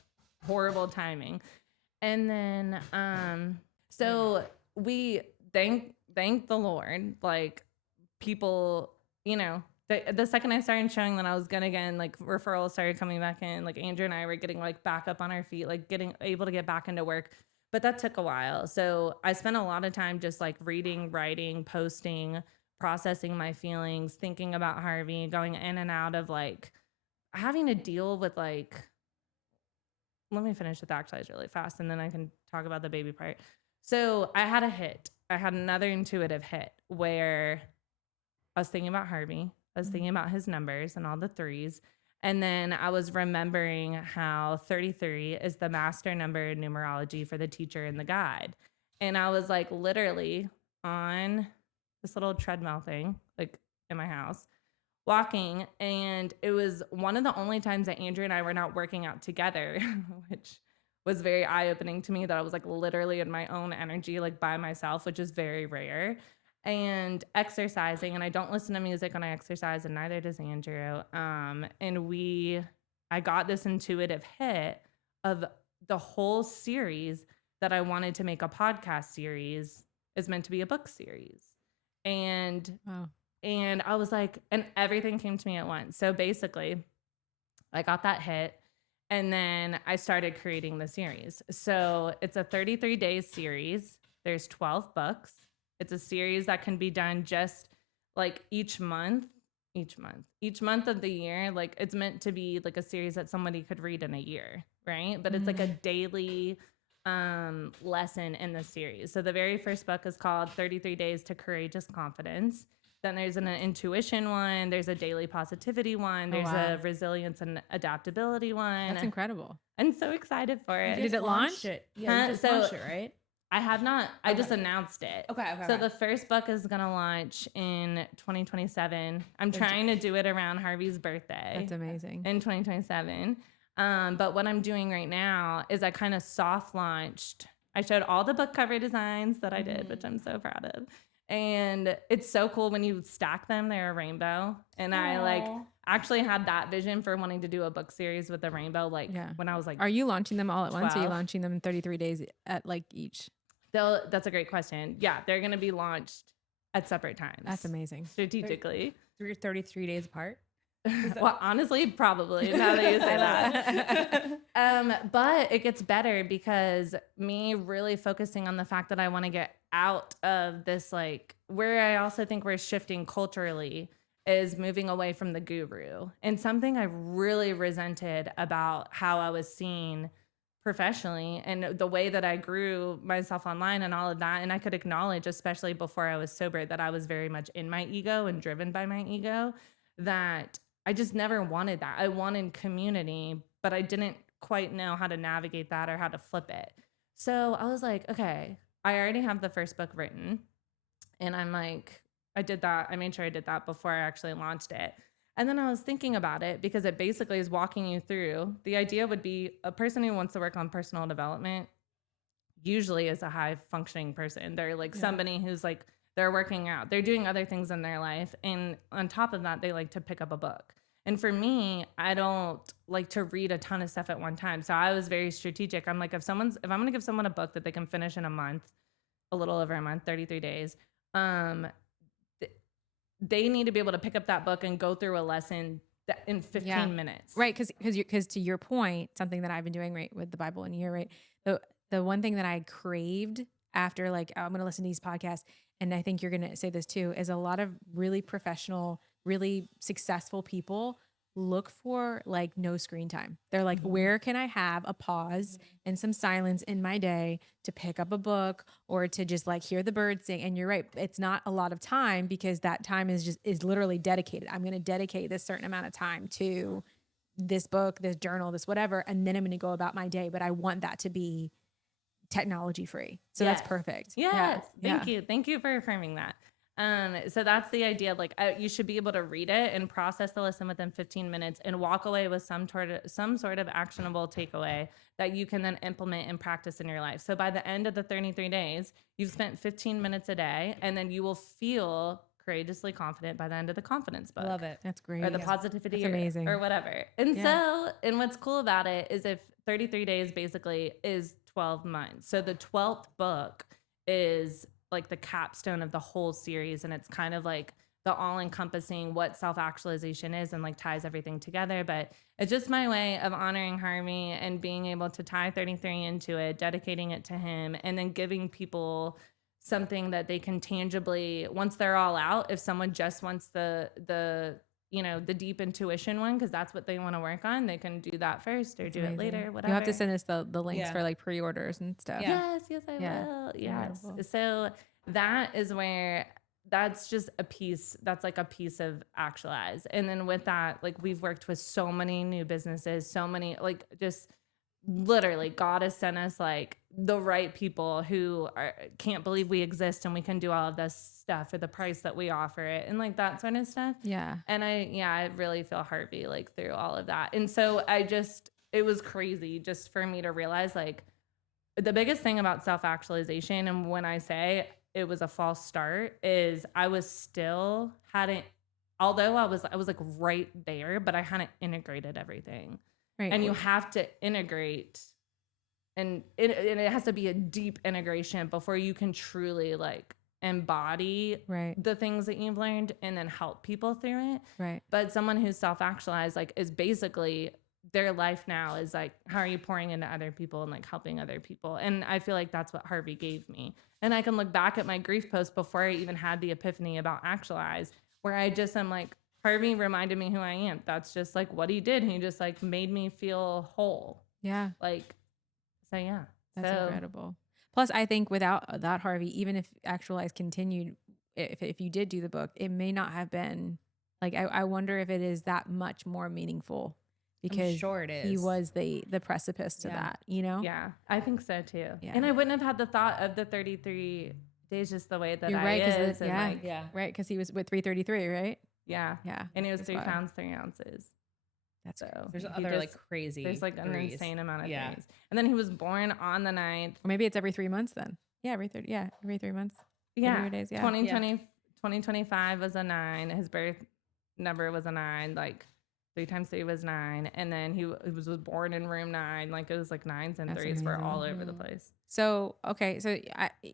horrible timing. And then, so we thank the Lord, like people, the second I started showing that I was good again, like referrals started coming back in, like Andrew and I were getting like back up on our feet, like getting able to get back into work. But that took a while. So I spent a lot of time just like reading, writing, posting, processing my feelings, thinking about Harvey, going in and out of like having to deal with like, let me finish with actualize really fast and then I can talk about the baby part. So I had a hit. I had another intuitive hit where I was thinking about Harvey. I was thinking about his numbers and all the threes. And then I was remembering how 33 is the master number in numerology for the teacher and the guide. And I was like literally on this little treadmill thing, like in my house, walking. And it was one of the only times that Andrew and I were not working out together, which was very eye-opening to me, that I was like literally in my own energy, like by myself, which is very rare. And exercising, and I don't listen to music when I exercise, and neither does Andrew. And I got this intuitive hit of the whole series that I wanted to make a podcast series is meant to be a book series. And and I was like, and everything came to me at once. So basically, I got that hit, and then I started creating the series. So it's a 33-day series. There's 12 books. It's a series that can be done just like each month of the year. Like it's meant to be like a series that somebody could read in a year, right? But it's like a daily lesson in the series. So the very first book is called 33 Days to Courageous Confidence. Then there's an intuition one. There's a daily positivity one. There's a resilience and adaptability one. That's incredible. I'm so excited for it. Did it launch? Yeah, you just launched it, right? I have not. I just announced it. Okay. So the first book is going to launch in 2027. I'm trying to do it around Harvey's birthday. That's amazing. In 2027. But what I'm doing right now is I kind of soft launched. I showed all the book cover designs that I did, which I'm so proud of. And it's so cool when you stack them, they're a rainbow. And I like actually had that vision for wanting to do a book series with a rainbow, like when I was like, are you launching them all at 12? once? Or are you launching them in 33 days at like each? That's a great question. Yeah, they're going to be launched at separate times. That's amazing. Strategically. 33 days apart? Well, honestly, probably, now that you say that. But it gets better because me really focusing on the fact that I want to get out of this, like, where I also think we're shifting culturally is moving away from the guru. And something I really resented about how I was seen professionally and the way that I grew myself online and all of that. And I could acknowledge, especially before I was sober, that I was very much in my ego and driven by my ego, that I just never wanted that. I wanted community, but I didn't quite know how to navigate that or how to flip it. So I was like, okay, I already have the first book written. And I'm like, I did that. I made sure I did that before I actually launched it. And then I was thinking about it because it basically is walking you through. The idea would be a person who wants to work on personal development usually is a high functioning person. They're like somebody who's like, they're working out, they're doing other things in their life. And on top of that, they like to pick up a book. And for me, I don't like to read a ton of stuff at one time. So I was very strategic. I'm like, if I'm going to give someone a book that they can finish in a month, a little over a month, 33 days, they need to be able to pick up that book and go through a lesson in 15 minutes. Right. Because to your point, something that I've been doing right with the Bible in a year, right? The one thing that I craved after, like, I'm going to listen to these podcasts, and I think you're going to say this too, is a lot of really professional, really successful people look for like no screen time. They're like, where can I have a pause and some silence in my day to pick up a book or to just like hear the birds sing? And you're right, it's not a lot of time because that time is literally dedicated. I'm going to dedicate this certain amount of time to this book, this journal, this whatever, and then I'm going to go about my day. But I want that to be technology free. So that's perfect. Yes. Thank you for affirming that. So that's the idea. Like you should be able to read it and process the lesson within 15 minutes and walk away with some sort of actionable takeaway that you can then implement and practice in your life. So by the end of the 33 days, you've spent 15 minutes a day, and then you will feel courageously confident by the end of the confidence book. Love it. That's great. Or the positivity That's amazing. or whatever. And and what's cool about it is if 33 days basically is 12 months. So the 12th book is like the capstone of the whole series. And it's kind of like the all-encompassing what self-actualization is and like ties everything together. But it's just my way of honoring Harvey and being able to tie 33 into it, dedicating it to him, and then giving people something that they can tangibly, once they're all out, if someone just wants the deep intuition one, because that's what they want to work on, they can do that first or do it later, whatever. You have to send us the links for like pre-orders and stuff. Yes, I will. Yes. So that is where, that's just a piece, that's like a piece of Actualize. And then with that, like we've worked with so many new businesses, so many, like just literally God has sent us like the right people who can't believe we exist and we can do all of this stuff for the price that we offer it and like that sort of stuff. Yeah. And I really feel Harvey like through all of that. And so it was crazy just for me to realize like the biggest thing about self-actualization, and when I say it was a false start, is I was still although I was like right there, but I hadn't integrated everything. Right. And you have to integrate, and it has to be a deep integration before you can truly like embody the things that you've learned and then help people through it. Right. But someone who's self-actualized, like, is basically their life now is like, how are you pouring into other people and like helping other people? And I feel like that's what Harvey gave me. And I can look back at my grief post before I even had the epiphany about Actualize, where I just am like, Harvey reminded me who I am. That's just like what he did. He just like made me feel whole. Yeah. Like, so yeah. That's incredible. Plus, I think without that Harvey, even if Actualize continued, if you did do the book, it may not have been like, I wonder if it is that much more meaningful, because I'm sure it is. He was the precipice to that, you know? Yeah, I think so too. Yeah. And I wouldn't have had the thought of the 33 days just the way that You're I right, is. right, because he was with 333, right? Yeah. Yeah. And it was That's 3 wild. pounds, 3 ounces. That's So There's he other like crazy. There's like an threes. insane amount of Yeah. things. And then he was born on the 9th. Or maybe it's every 3 months then. Yeah, every 3 months. Yeah. 30 days, yeah. 2025 was a 9. His birth number was a 9. Like 3 times 3 was 9. And then he was born in room 9. Like it was like 9s and That's 3s were amazing. all over the place. So, okay. So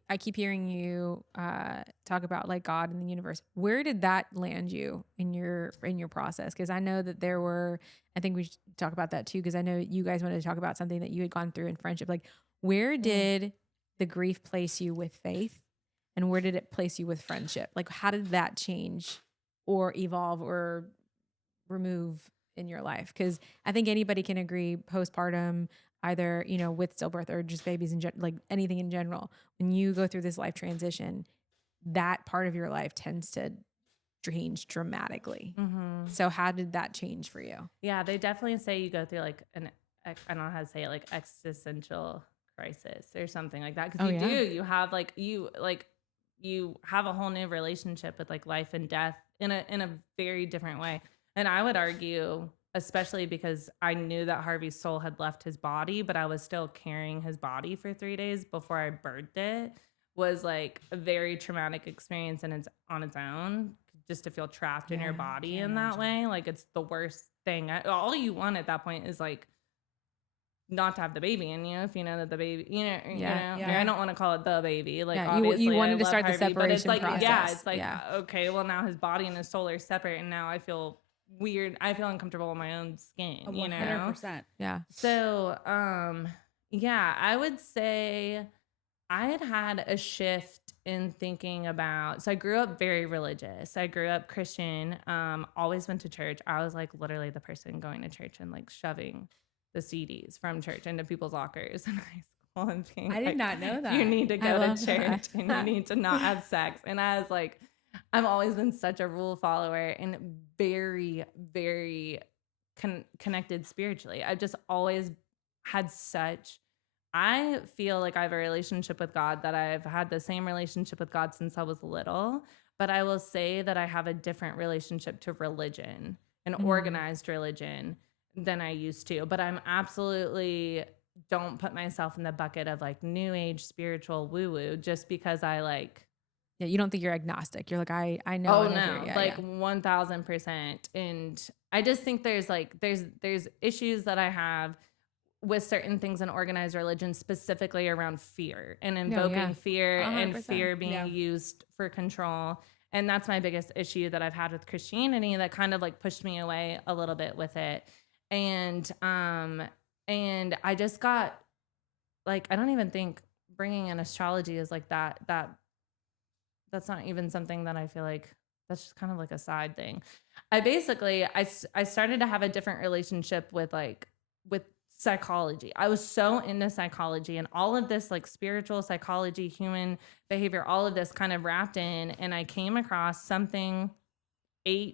I keep hearing you talk about like God and the universe. Where did that land you in your process? Because I know that there were, I think we should talk about that too, because I know you guys wanted to talk about something that you had gone through in friendship. Like, where did the grief place you with faith, and where did it place you with friendship? Like, how did that change or evolve or remove in your life? Because I think anybody can agree postpartum, either, you know, with stillbirth or just babies in like anything in general, when you go through this life transition, that part of your life tends to change dramatically. Mm-hmm. So how did that change for you? Yeah, they definitely say you go through like I don't know how to say it, like existential crisis or something like that. Because you have like, you have a whole new relationship with like life and death in a very different way. And I would argue, especially because I knew that Harvey's soul had left his body, but I was still carrying his body for 3 days before I birthed it, was like a very traumatic experience, and it's on its own, just to feel trapped in your body in that way. Like it's the worst thing. All you want at that point is like not to have the baby in you, if you know that the baby, I don't want to call it the baby. Like obviously you wanted to I start love the Harvey, but it's separation like, process. it's like, okay, well now his body and his soul are separate, and now I feel weird. I feel uncomfortable in my own skin, 100%. Yeah. So, I would say I had a shift in thinking about, so I grew up very religious. I grew up Christian, always went to church. I was like literally the person going to church and like shoving the CDs from church into people's lockers in high school and being I did like, not know that. you need to I go to love church that. and you need to not have sex. And I was like, I've always been such a rule follower and very, very connected spiritually. I've just always had such, I feel like I have a relationship with God that I've had the same relationship with God since I was little, but I will say that I have a different relationship to religion and organized religion than I used to. But I'm absolutely don't put myself in the bucket of like new age spiritual woo woo just because I like. Yeah, you don't think you're agnostic. You're like, I know. Oh I know no, you're- yeah, like yeah. 1000%. And I just think there's like there's issues that I have with certain things in organized religion, specifically around fear and invoking fear and 100%. fear being used for control. And that's my biggest issue that I've had with Christianity that kind of like pushed me away a little bit with it. And I just got like, I don't even think bringing in astrology is like that's not even something that I feel like that's just kind of like a side thing. I started to have a different relationship with psychology. I was so into psychology and all of this like spiritual psychology, human behavior, all of this kind of wrapped in. And I came across something 8-9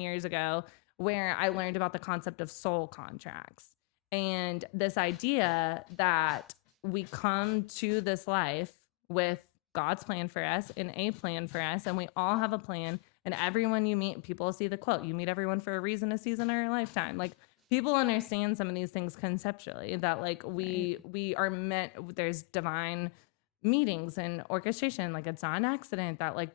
years ago where I learned about the concept of soul contracts and this idea that we come to this life with God's plan for us and a plan for us, and we all have a plan. And everyone you meet, people see the quote, you meet everyone for a reason, a season, or a lifetime. Like people understand some of these things conceptually that like we are meant, there's divine meetings and orchestration. Like it's not an accident that like,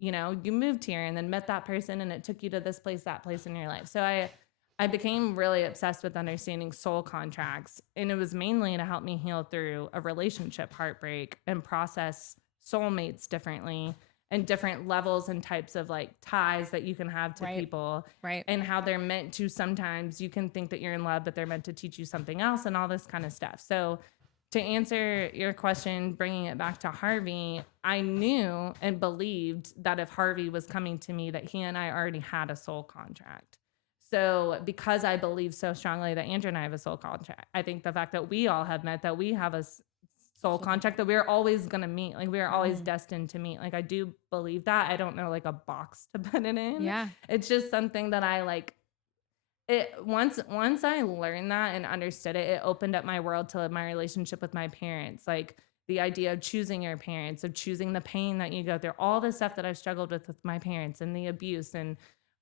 you know, you moved here and then met that person and it took you to this place, that place in your life. So I became really obsessed with understanding soul contracts, and it was mainly to help me heal through a relationship heartbreak and process soulmates differently and different levels and types of like ties that you can have to people, Right. and how they're meant to, sometimes you can think that you're in love, but they're meant to teach you something else and all this kind of stuff. So to answer your question, bringing it back to Harvey, I knew and believed that if Harvey was coming to me, that he and I already had a soul contract. So because I believe so strongly that Andrew and I have a soul contract, I think the fact that we all have met, that we have a soul contract, that we're always going to meet, like we're always destined to meet. Like I do believe that. I don't know like a box to put it in. Yeah. It's just something that I like. It once I learned that and understood it, it opened up my world to my relationship with my parents. Like the idea of choosing your parents, of choosing the pain that you go through, all the stuff that I've struggled with my parents and the abuse and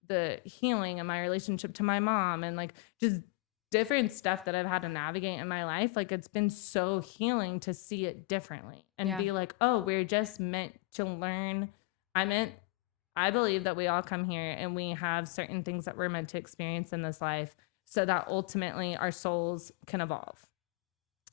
the healing and my relationship to my mom and like just different stuff that I've had to navigate in my life. Like it's been so healing to see it differently and be like, oh, we're just meant to learn. I believe that we all come here and we have certain things that we're meant to experience in this life so that ultimately our souls can evolve.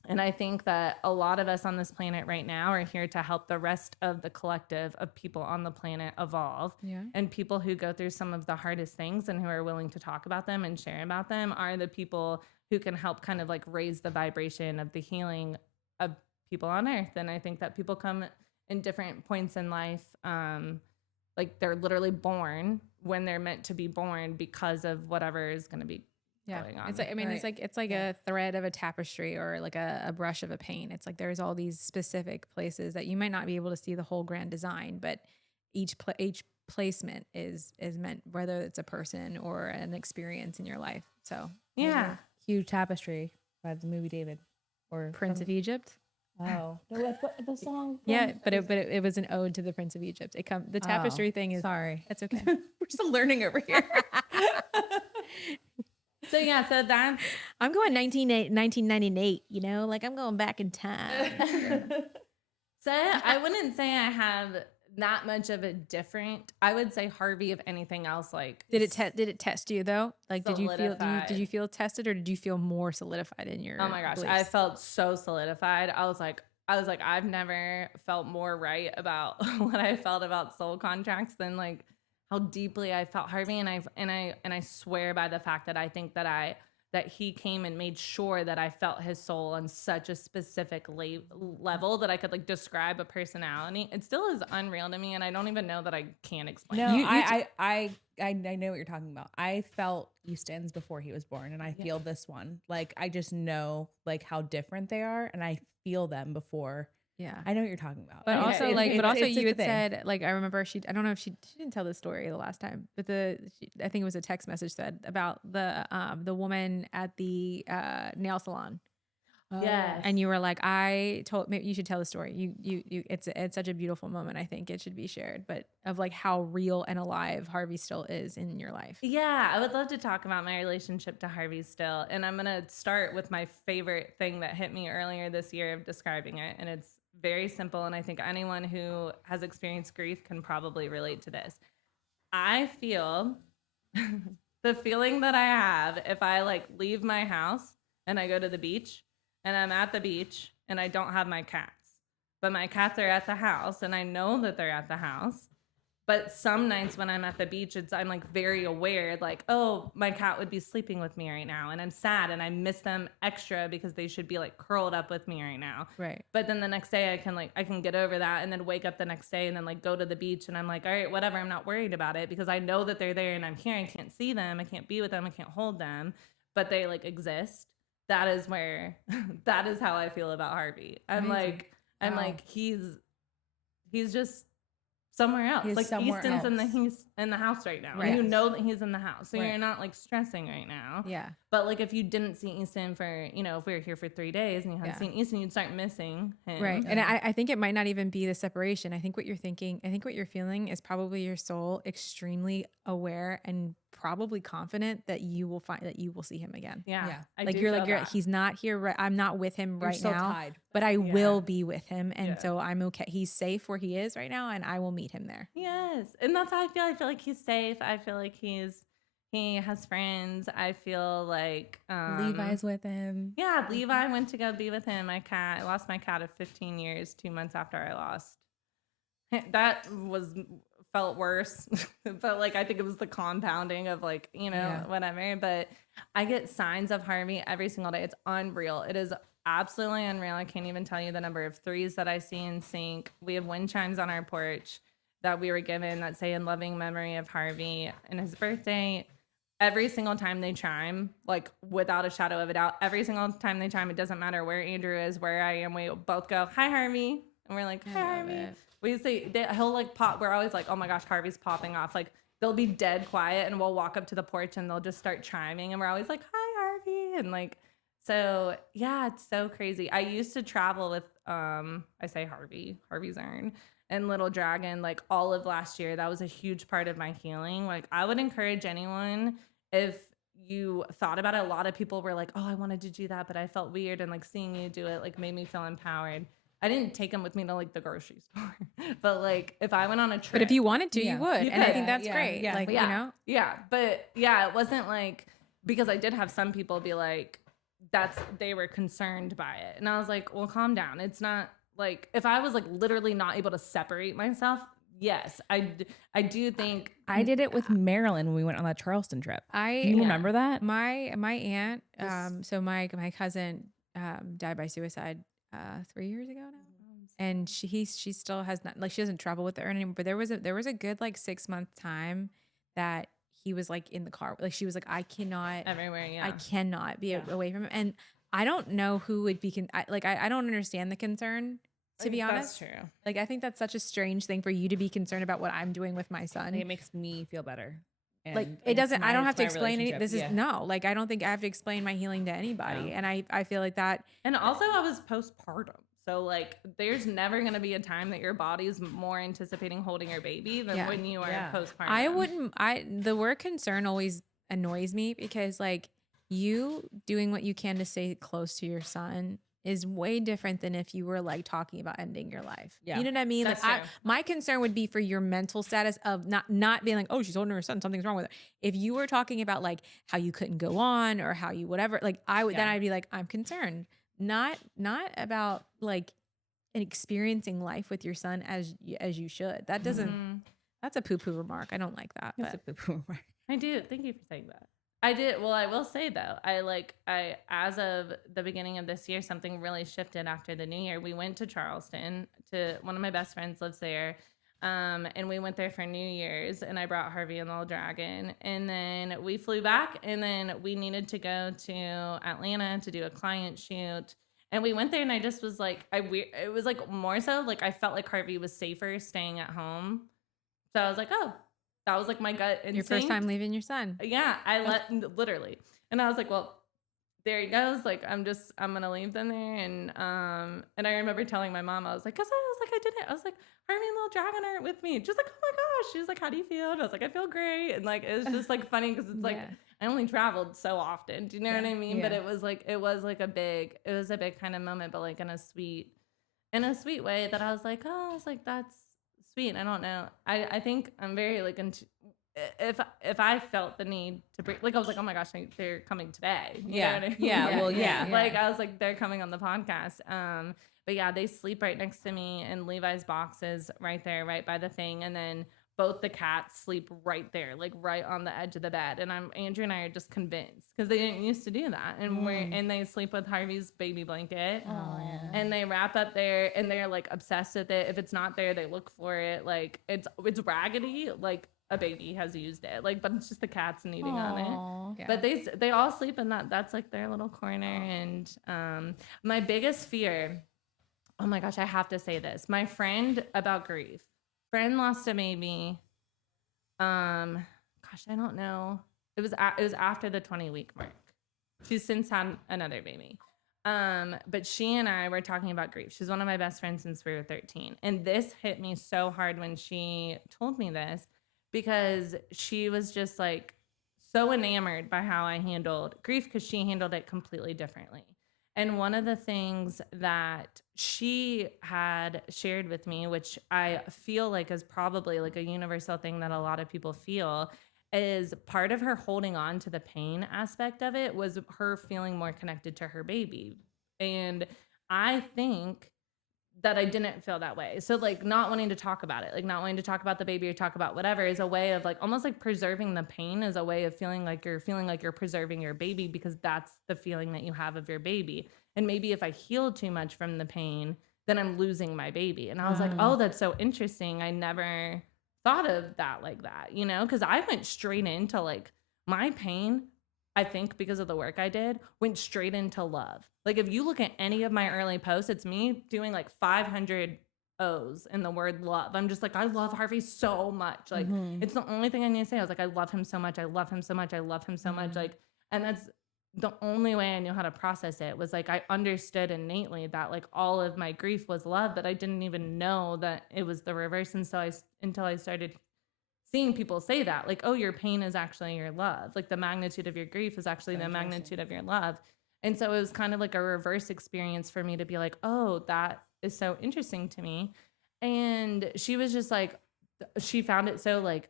And I think that a lot of us on this planet right now are here to help the rest of the collective of people on the planet evolve. Yeah. And people who go through some of the hardest things and who are willing to talk about them and share about them are the people who can help kind of like raise the vibration of the healing of people on earth. And I think that people come in different points in life. Like they're literally born when they're meant to be born because of whatever is going to be going on. It's like, I mean, it's like a thread of a tapestry or like a brush of a paint. It's like there's all these specific places that you might not be able to see the whole grand design, but each placement is meant, whether it's a person or an experience in your life. So yeah. Huge tapestry by the movie David or Prince of Egypt. Oh, the song. Yeah, but it was an ode to the Prince of Egypt. The tapestry thing is sorry. It's okay. We're still learning over here. So yeah, so that's I'm going 1998, you know, like I'm going back in time. so I wouldn't say I have that much of a different. I would say Harvey, if anything else, like Did it test you though? Like did you solidified. feel tested, or did you feel more solidified in your Oh my gosh, beliefs? I felt so solidified. I was like, I've never felt more right about what I felt about soul contracts than like how deeply I felt Harvey. And I swear by the fact that I think that I that he came and made sure that I felt his soul on such a specific level that I could like describe a personality. It still is unreal to me, and I don't even know that I can explain. No, it. I know what you're talking about. I felt Easton's before he was born, and I feel this one. Like I just know like how different they are, and I feel them before. Yeah. I know what you're talking about. But also it's you a had thing. said, like, I remember I don't know if she didn't tell the story the last time, but I think it was a text message said about the woman at the nail salon. Yes. And you were like, maybe you should tell the story. It's such a beautiful moment. I think it should be shared, but of like how real and alive Harvey still is in your life. Yeah, I would love to talk about my relationship to Harvey still. And I'm going to start with my favorite thing that hit me earlier this year of describing it. And it's very simple. And I think anyone who has experienced grief can probably relate to this. I feel the feeling that I have if I like leave my house and I go to the beach and I'm at the beach and I don't have my cats, but my cats are at the house and I know that they're at the house. But some nights when I'm at the beach, I'm like very aware, like, oh, my cat would be sleeping with me right now. And I'm sad and I miss them extra because they should be like curled up with me right now. Right. But then the next day I can get over that and then wake up the next day and then like go to the beach and I'm like, all right, whatever. I'm not worried about it because I know that they're there and I'm here. I can't see them. I can't be with them. I can't hold them, but they like exist. That is how I feel about Harvey. I'm like, he's just somewhere else. He's like somewhere Easton's else. he's in the house right now. Right. And you know that he's in the house. So Right. you're not like stressing right now. Yeah. But like if you didn't see Easton for, if we were here for 3 days and you hadn't Yeah. seen Easton, you'd start missing him. Right. And I think it might not even be the separation. I think what you're feeling is probably your soul extremely aware and probably confident that you will see him again. Yeah. Yeah. I Like do you're feel like, that. he's not here. Right. I'm not with him You're right so now, tied. but I Yeah. will be with him. And Yeah. so I'm okay. He's safe where he is right now and I will meet him there. Yes. And that's how I feel. I feel like he's safe. I feel like he has friends. I feel like Levi's with him. Yeah, Levi went to go be with him. I lost my cat of 15 years, 2 months after I lost. That felt worse. But like I think it was the compounding of like, whatever. But I get signs of Harvey every single day. It's unreal. It is absolutely unreal. I can't even tell you the number of threes that I see in sync. We have wind chimes on our porch that we were given that say in loving memory of Harvey and his birthday. Every single time they chime, like without a shadow of a doubt, every single time they chime, it doesn't matter where Andrew is, where I am, we both go, hi, Harvey. And we're like, hi, Harvey. We say, he'll like pop. We're always like, oh my gosh, Harvey's popping off. Like they'll be dead quiet and we'll walk up to the porch and they'll just start chiming. And we're always like, hi, Harvey. And like, so yeah, it's so crazy. I used to travel with, I say Harvey's Urn. And Little Dragon, like all of last year, that was a huge part of my healing. Like I would encourage anyone, if you thought about it, a lot of people were like, oh, I wanted to do that, but I felt weird. And like seeing you do it, like made me feel empowered. I didn't take them with me to like the grocery store, but like if I went on a trip. But if you wanted to, you would. You And I could. think that's Yeah. great. Yeah. Like, Yeah. But yeah, it wasn't like, because I did have some people be like, they were concerned by it. And I was like, well, calm down. It's not like, if I was like literally not able to separate myself, yes, I do think. I did it with Marilyn when we went on that Charleston trip. Do you remember that? My aunt, so my cousin died by suicide 3 years ago now. And she still has not, like, she doesn't travel with her anymore, but there was a good like 6 month time that he was like in the car. Like she was like, I cannot Everywhere, yeah. I cannot be away from him. And I don't know who would be, I don't understand the concern, to be honest. That's true. Like, I think that's such a strange thing for you to be concerned about what I'm doing with my I son. think it makes me feel better. Like And it doesn't, it's I don't my- have to it's my explain any, relationship. this is no, like, I don't think I have to explain my healing to anybody. No. And I feel like that. And also I was postpartum. So like there's never going to be a time that your body's more anticipating holding your baby than when you are postpartum. The word concern always annoys me because like you doing what you can to stay close to your son is way different than if you were like talking about ending your life. Yeah. You know what I mean? That's Like true. my concern would be for your mental status of not being like, oh, she's holding her son, something's wrong with her. If you were talking about like how you couldn't go on or how you whatever, like then I'd be like, I'm concerned. Not about like experiencing life with your son as you should. That doesn't. That's a poo-poo remark. I don't like that. That's But a poo-poo remark. I do. Thank you for saying that. I did. Well, I will say though, as of the beginning of this year, something really shifted after the new year. We went to Charleston to one of my best friends lives there. And we went there for New Year's, and I brought Harvey and the little dragon. And then we flew back, and then we needed to go to Atlanta to do a client shoot. And we went there, and I just was like, it was like more so like I felt like Harvey was safer staying at home. So I was like, oh, that was like my gut instinct. Your first time leaving your son. Yeah, literally. And I was like, well, there he goes. Like, I'm going to leave them there. And I remember telling my mom, I was like, I did it. I was like, Harvey and little dragon aren't with me. She's like, oh my gosh. She was like, how do you feel? And I was like, I feel great. And like, it was just like funny because it's like, I only traveled so often. Do you know what I mean? But it was a big kind of moment, but like in a sweet way that I was like, that's sweet. I don't know. I think I'm very like if I felt the need to bring, like I was like, oh my gosh, they're coming today. You know what I mean? Yeah. Like I was like, they're coming on the podcast. But yeah, they sleep right next to me, and Levi's box is right there, right by the thing, and then both the cats sleep right there, like right on the edge of the bed. And Andrew and I are just convinced because they didn't used to do that, and they sleep with Harvey's baby blanket, and they wrap up there, and they're like obsessed with it. If it's not there, they look for it. Like it's raggedy, like a baby has used it, like, but it's just the cats kneading on it. But they all sleep in that's like their little corner. And my biggest fear, oh my gosh, I have to say this. My friend about grief. Friend lost a baby. Gosh, I don't know. It was after the 20-week mark. She's since had another baby. But she and I were talking about grief. She's one of my best friends since we were 13. And this hit me so hard when she told me this, because she was just like so enamored by how I handled grief, because she handled it completely differently. And one of the things that she had shared with me, which I feel like is probably like a universal thing that a lot of people feel, is part of her holding on to the pain aspect of it was her feeling more connected to her baby. And I think that I didn't feel that way. So like not wanting to talk about it, like not wanting to talk about the baby or talk about whatever, is a way of like almost like preserving the pain, is a way of feeling like you're preserving your baby, because that's the feeling that you have of your baby. And maybe if I heal too much from the pain, then I'm losing my baby. And I was like, oh, that's so interesting. I never thought of that like that, you know, because I went straight into like my pain, I think because of the work I did, went straight into love. Like if you look at any of my early posts, it's me doing like 500 O's in the word love. I'm just like, I love Harvey so much. Like it's the only thing I need to say. I was like, I love him so much. I love him so much. I love him so much. Like, and that's the only way I knew how to process it, was like I understood innately that like all of my grief was love, but I didn't even know that it was the reverse until I started seeing people say that, like, oh, your pain is actually your love. Like the magnitude of your grief is actually the magnitude of your love. And so it was kind of like a reverse experience for me to be like, oh, that is so interesting to me. And she was just like, she found it so like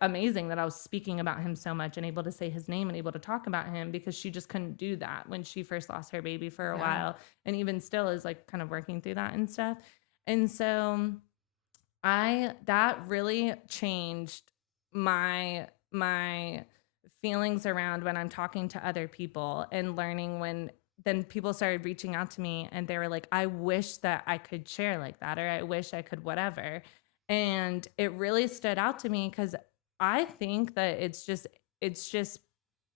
amazing that I was speaking about him so much and able to say his name and able to talk about him, because she just couldn't do that when she first lost her baby for a while. And even still is like kind of working through that and stuff. And so that really changed my feelings around when I'm talking to other people, and learning when then people started reaching out to me and they were like, I wish that I could share like that, or I wish I could whatever. And it really stood out to me because I think that it's just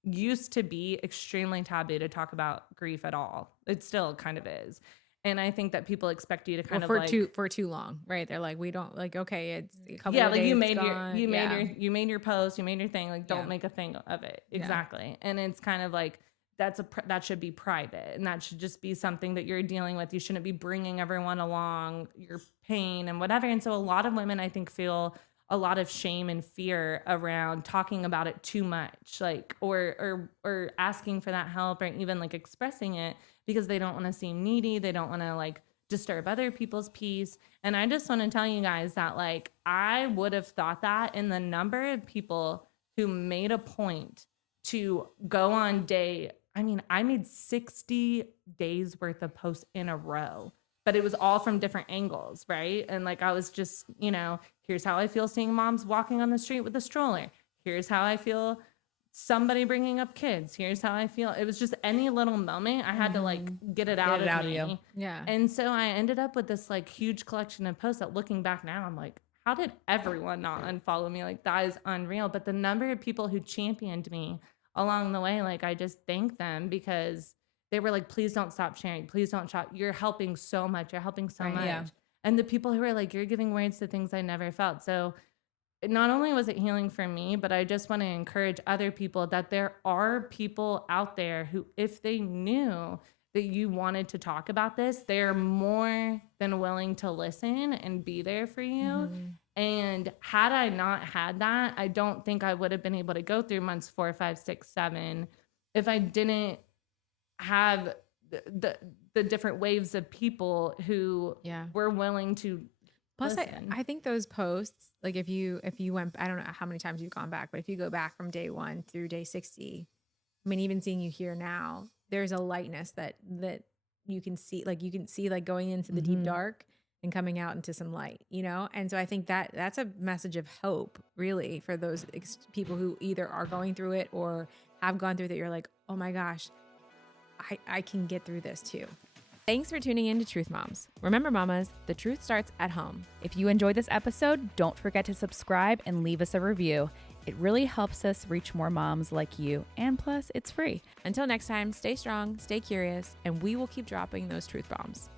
used to be extremely taboo to talk about grief at all. It still kind of is. And I think that people expect you to kind of for too long, right? They're like, we don't like, okay, it's a couple yeah, of like days, you made your post, you made your thing, like don't make a thing of it. Exactly. And it's kind of like that should be private, and that should just be something that you're dealing with. You shouldn't be bringing everyone along your pain and whatever. And so a lot of women, I think, feel a lot of shame and fear around talking about it too much, like or asking for that help, or even like expressing it, because they don't want to seem needy. They don't want to like disturb other people's peace. And I just want to tell you guys that like I would have thought that in the number of people who made a point to go on I made 60 days worth of posts in a row, but it was all from different angles, right? And like I was just, here's how I feel seeing moms walking on the street with a stroller. Here's how I feel somebody bringing up kids. Here's how I feel. It was just any little moment I had to like get it out of me. Yeah. And so I ended up with this like huge collection of posts that looking back now, I'm like, how did everyone not unfollow me? Like that is unreal. But the number of people who championed me along the way, like I just thank them because they were like, please don't stop sharing. Please don't stop. You're helping so much. You're helping so much. Yeah. And the people who are like, you're giving words to things I never felt. So not only was it healing for me, but I just want to encourage other people that there are people out there who, if they knew that you wanted to talk about this, they're more than willing to listen and be there for you. And had I not had that, I don't think I would have been able to go through months 4, 5, 6, 7 if I didn't have the different waves of people who were willing to Plus, listen. I think those posts, like if you went, I don't know how many times you've gone back, but if you go back from day 1 through day 60, I mean, even seeing you here now, there's a lightness that you can see, like going into the deep dark and coming out into some light, you know? And so I think that's a message of hope, really, for those people who either are going through it or have gone through that. You're like, oh my gosh, I can get through this too. Thanks for tuning in to Truth Moms. Remember, mamas, the truth starts at home. If you enjoyed this episode, don't forget to subscribe and leave us a review. It really helps us reach more moms like you, and plus, it's free. Until next time, stay strong, stay curious, and we will keep dropping those truth bombs.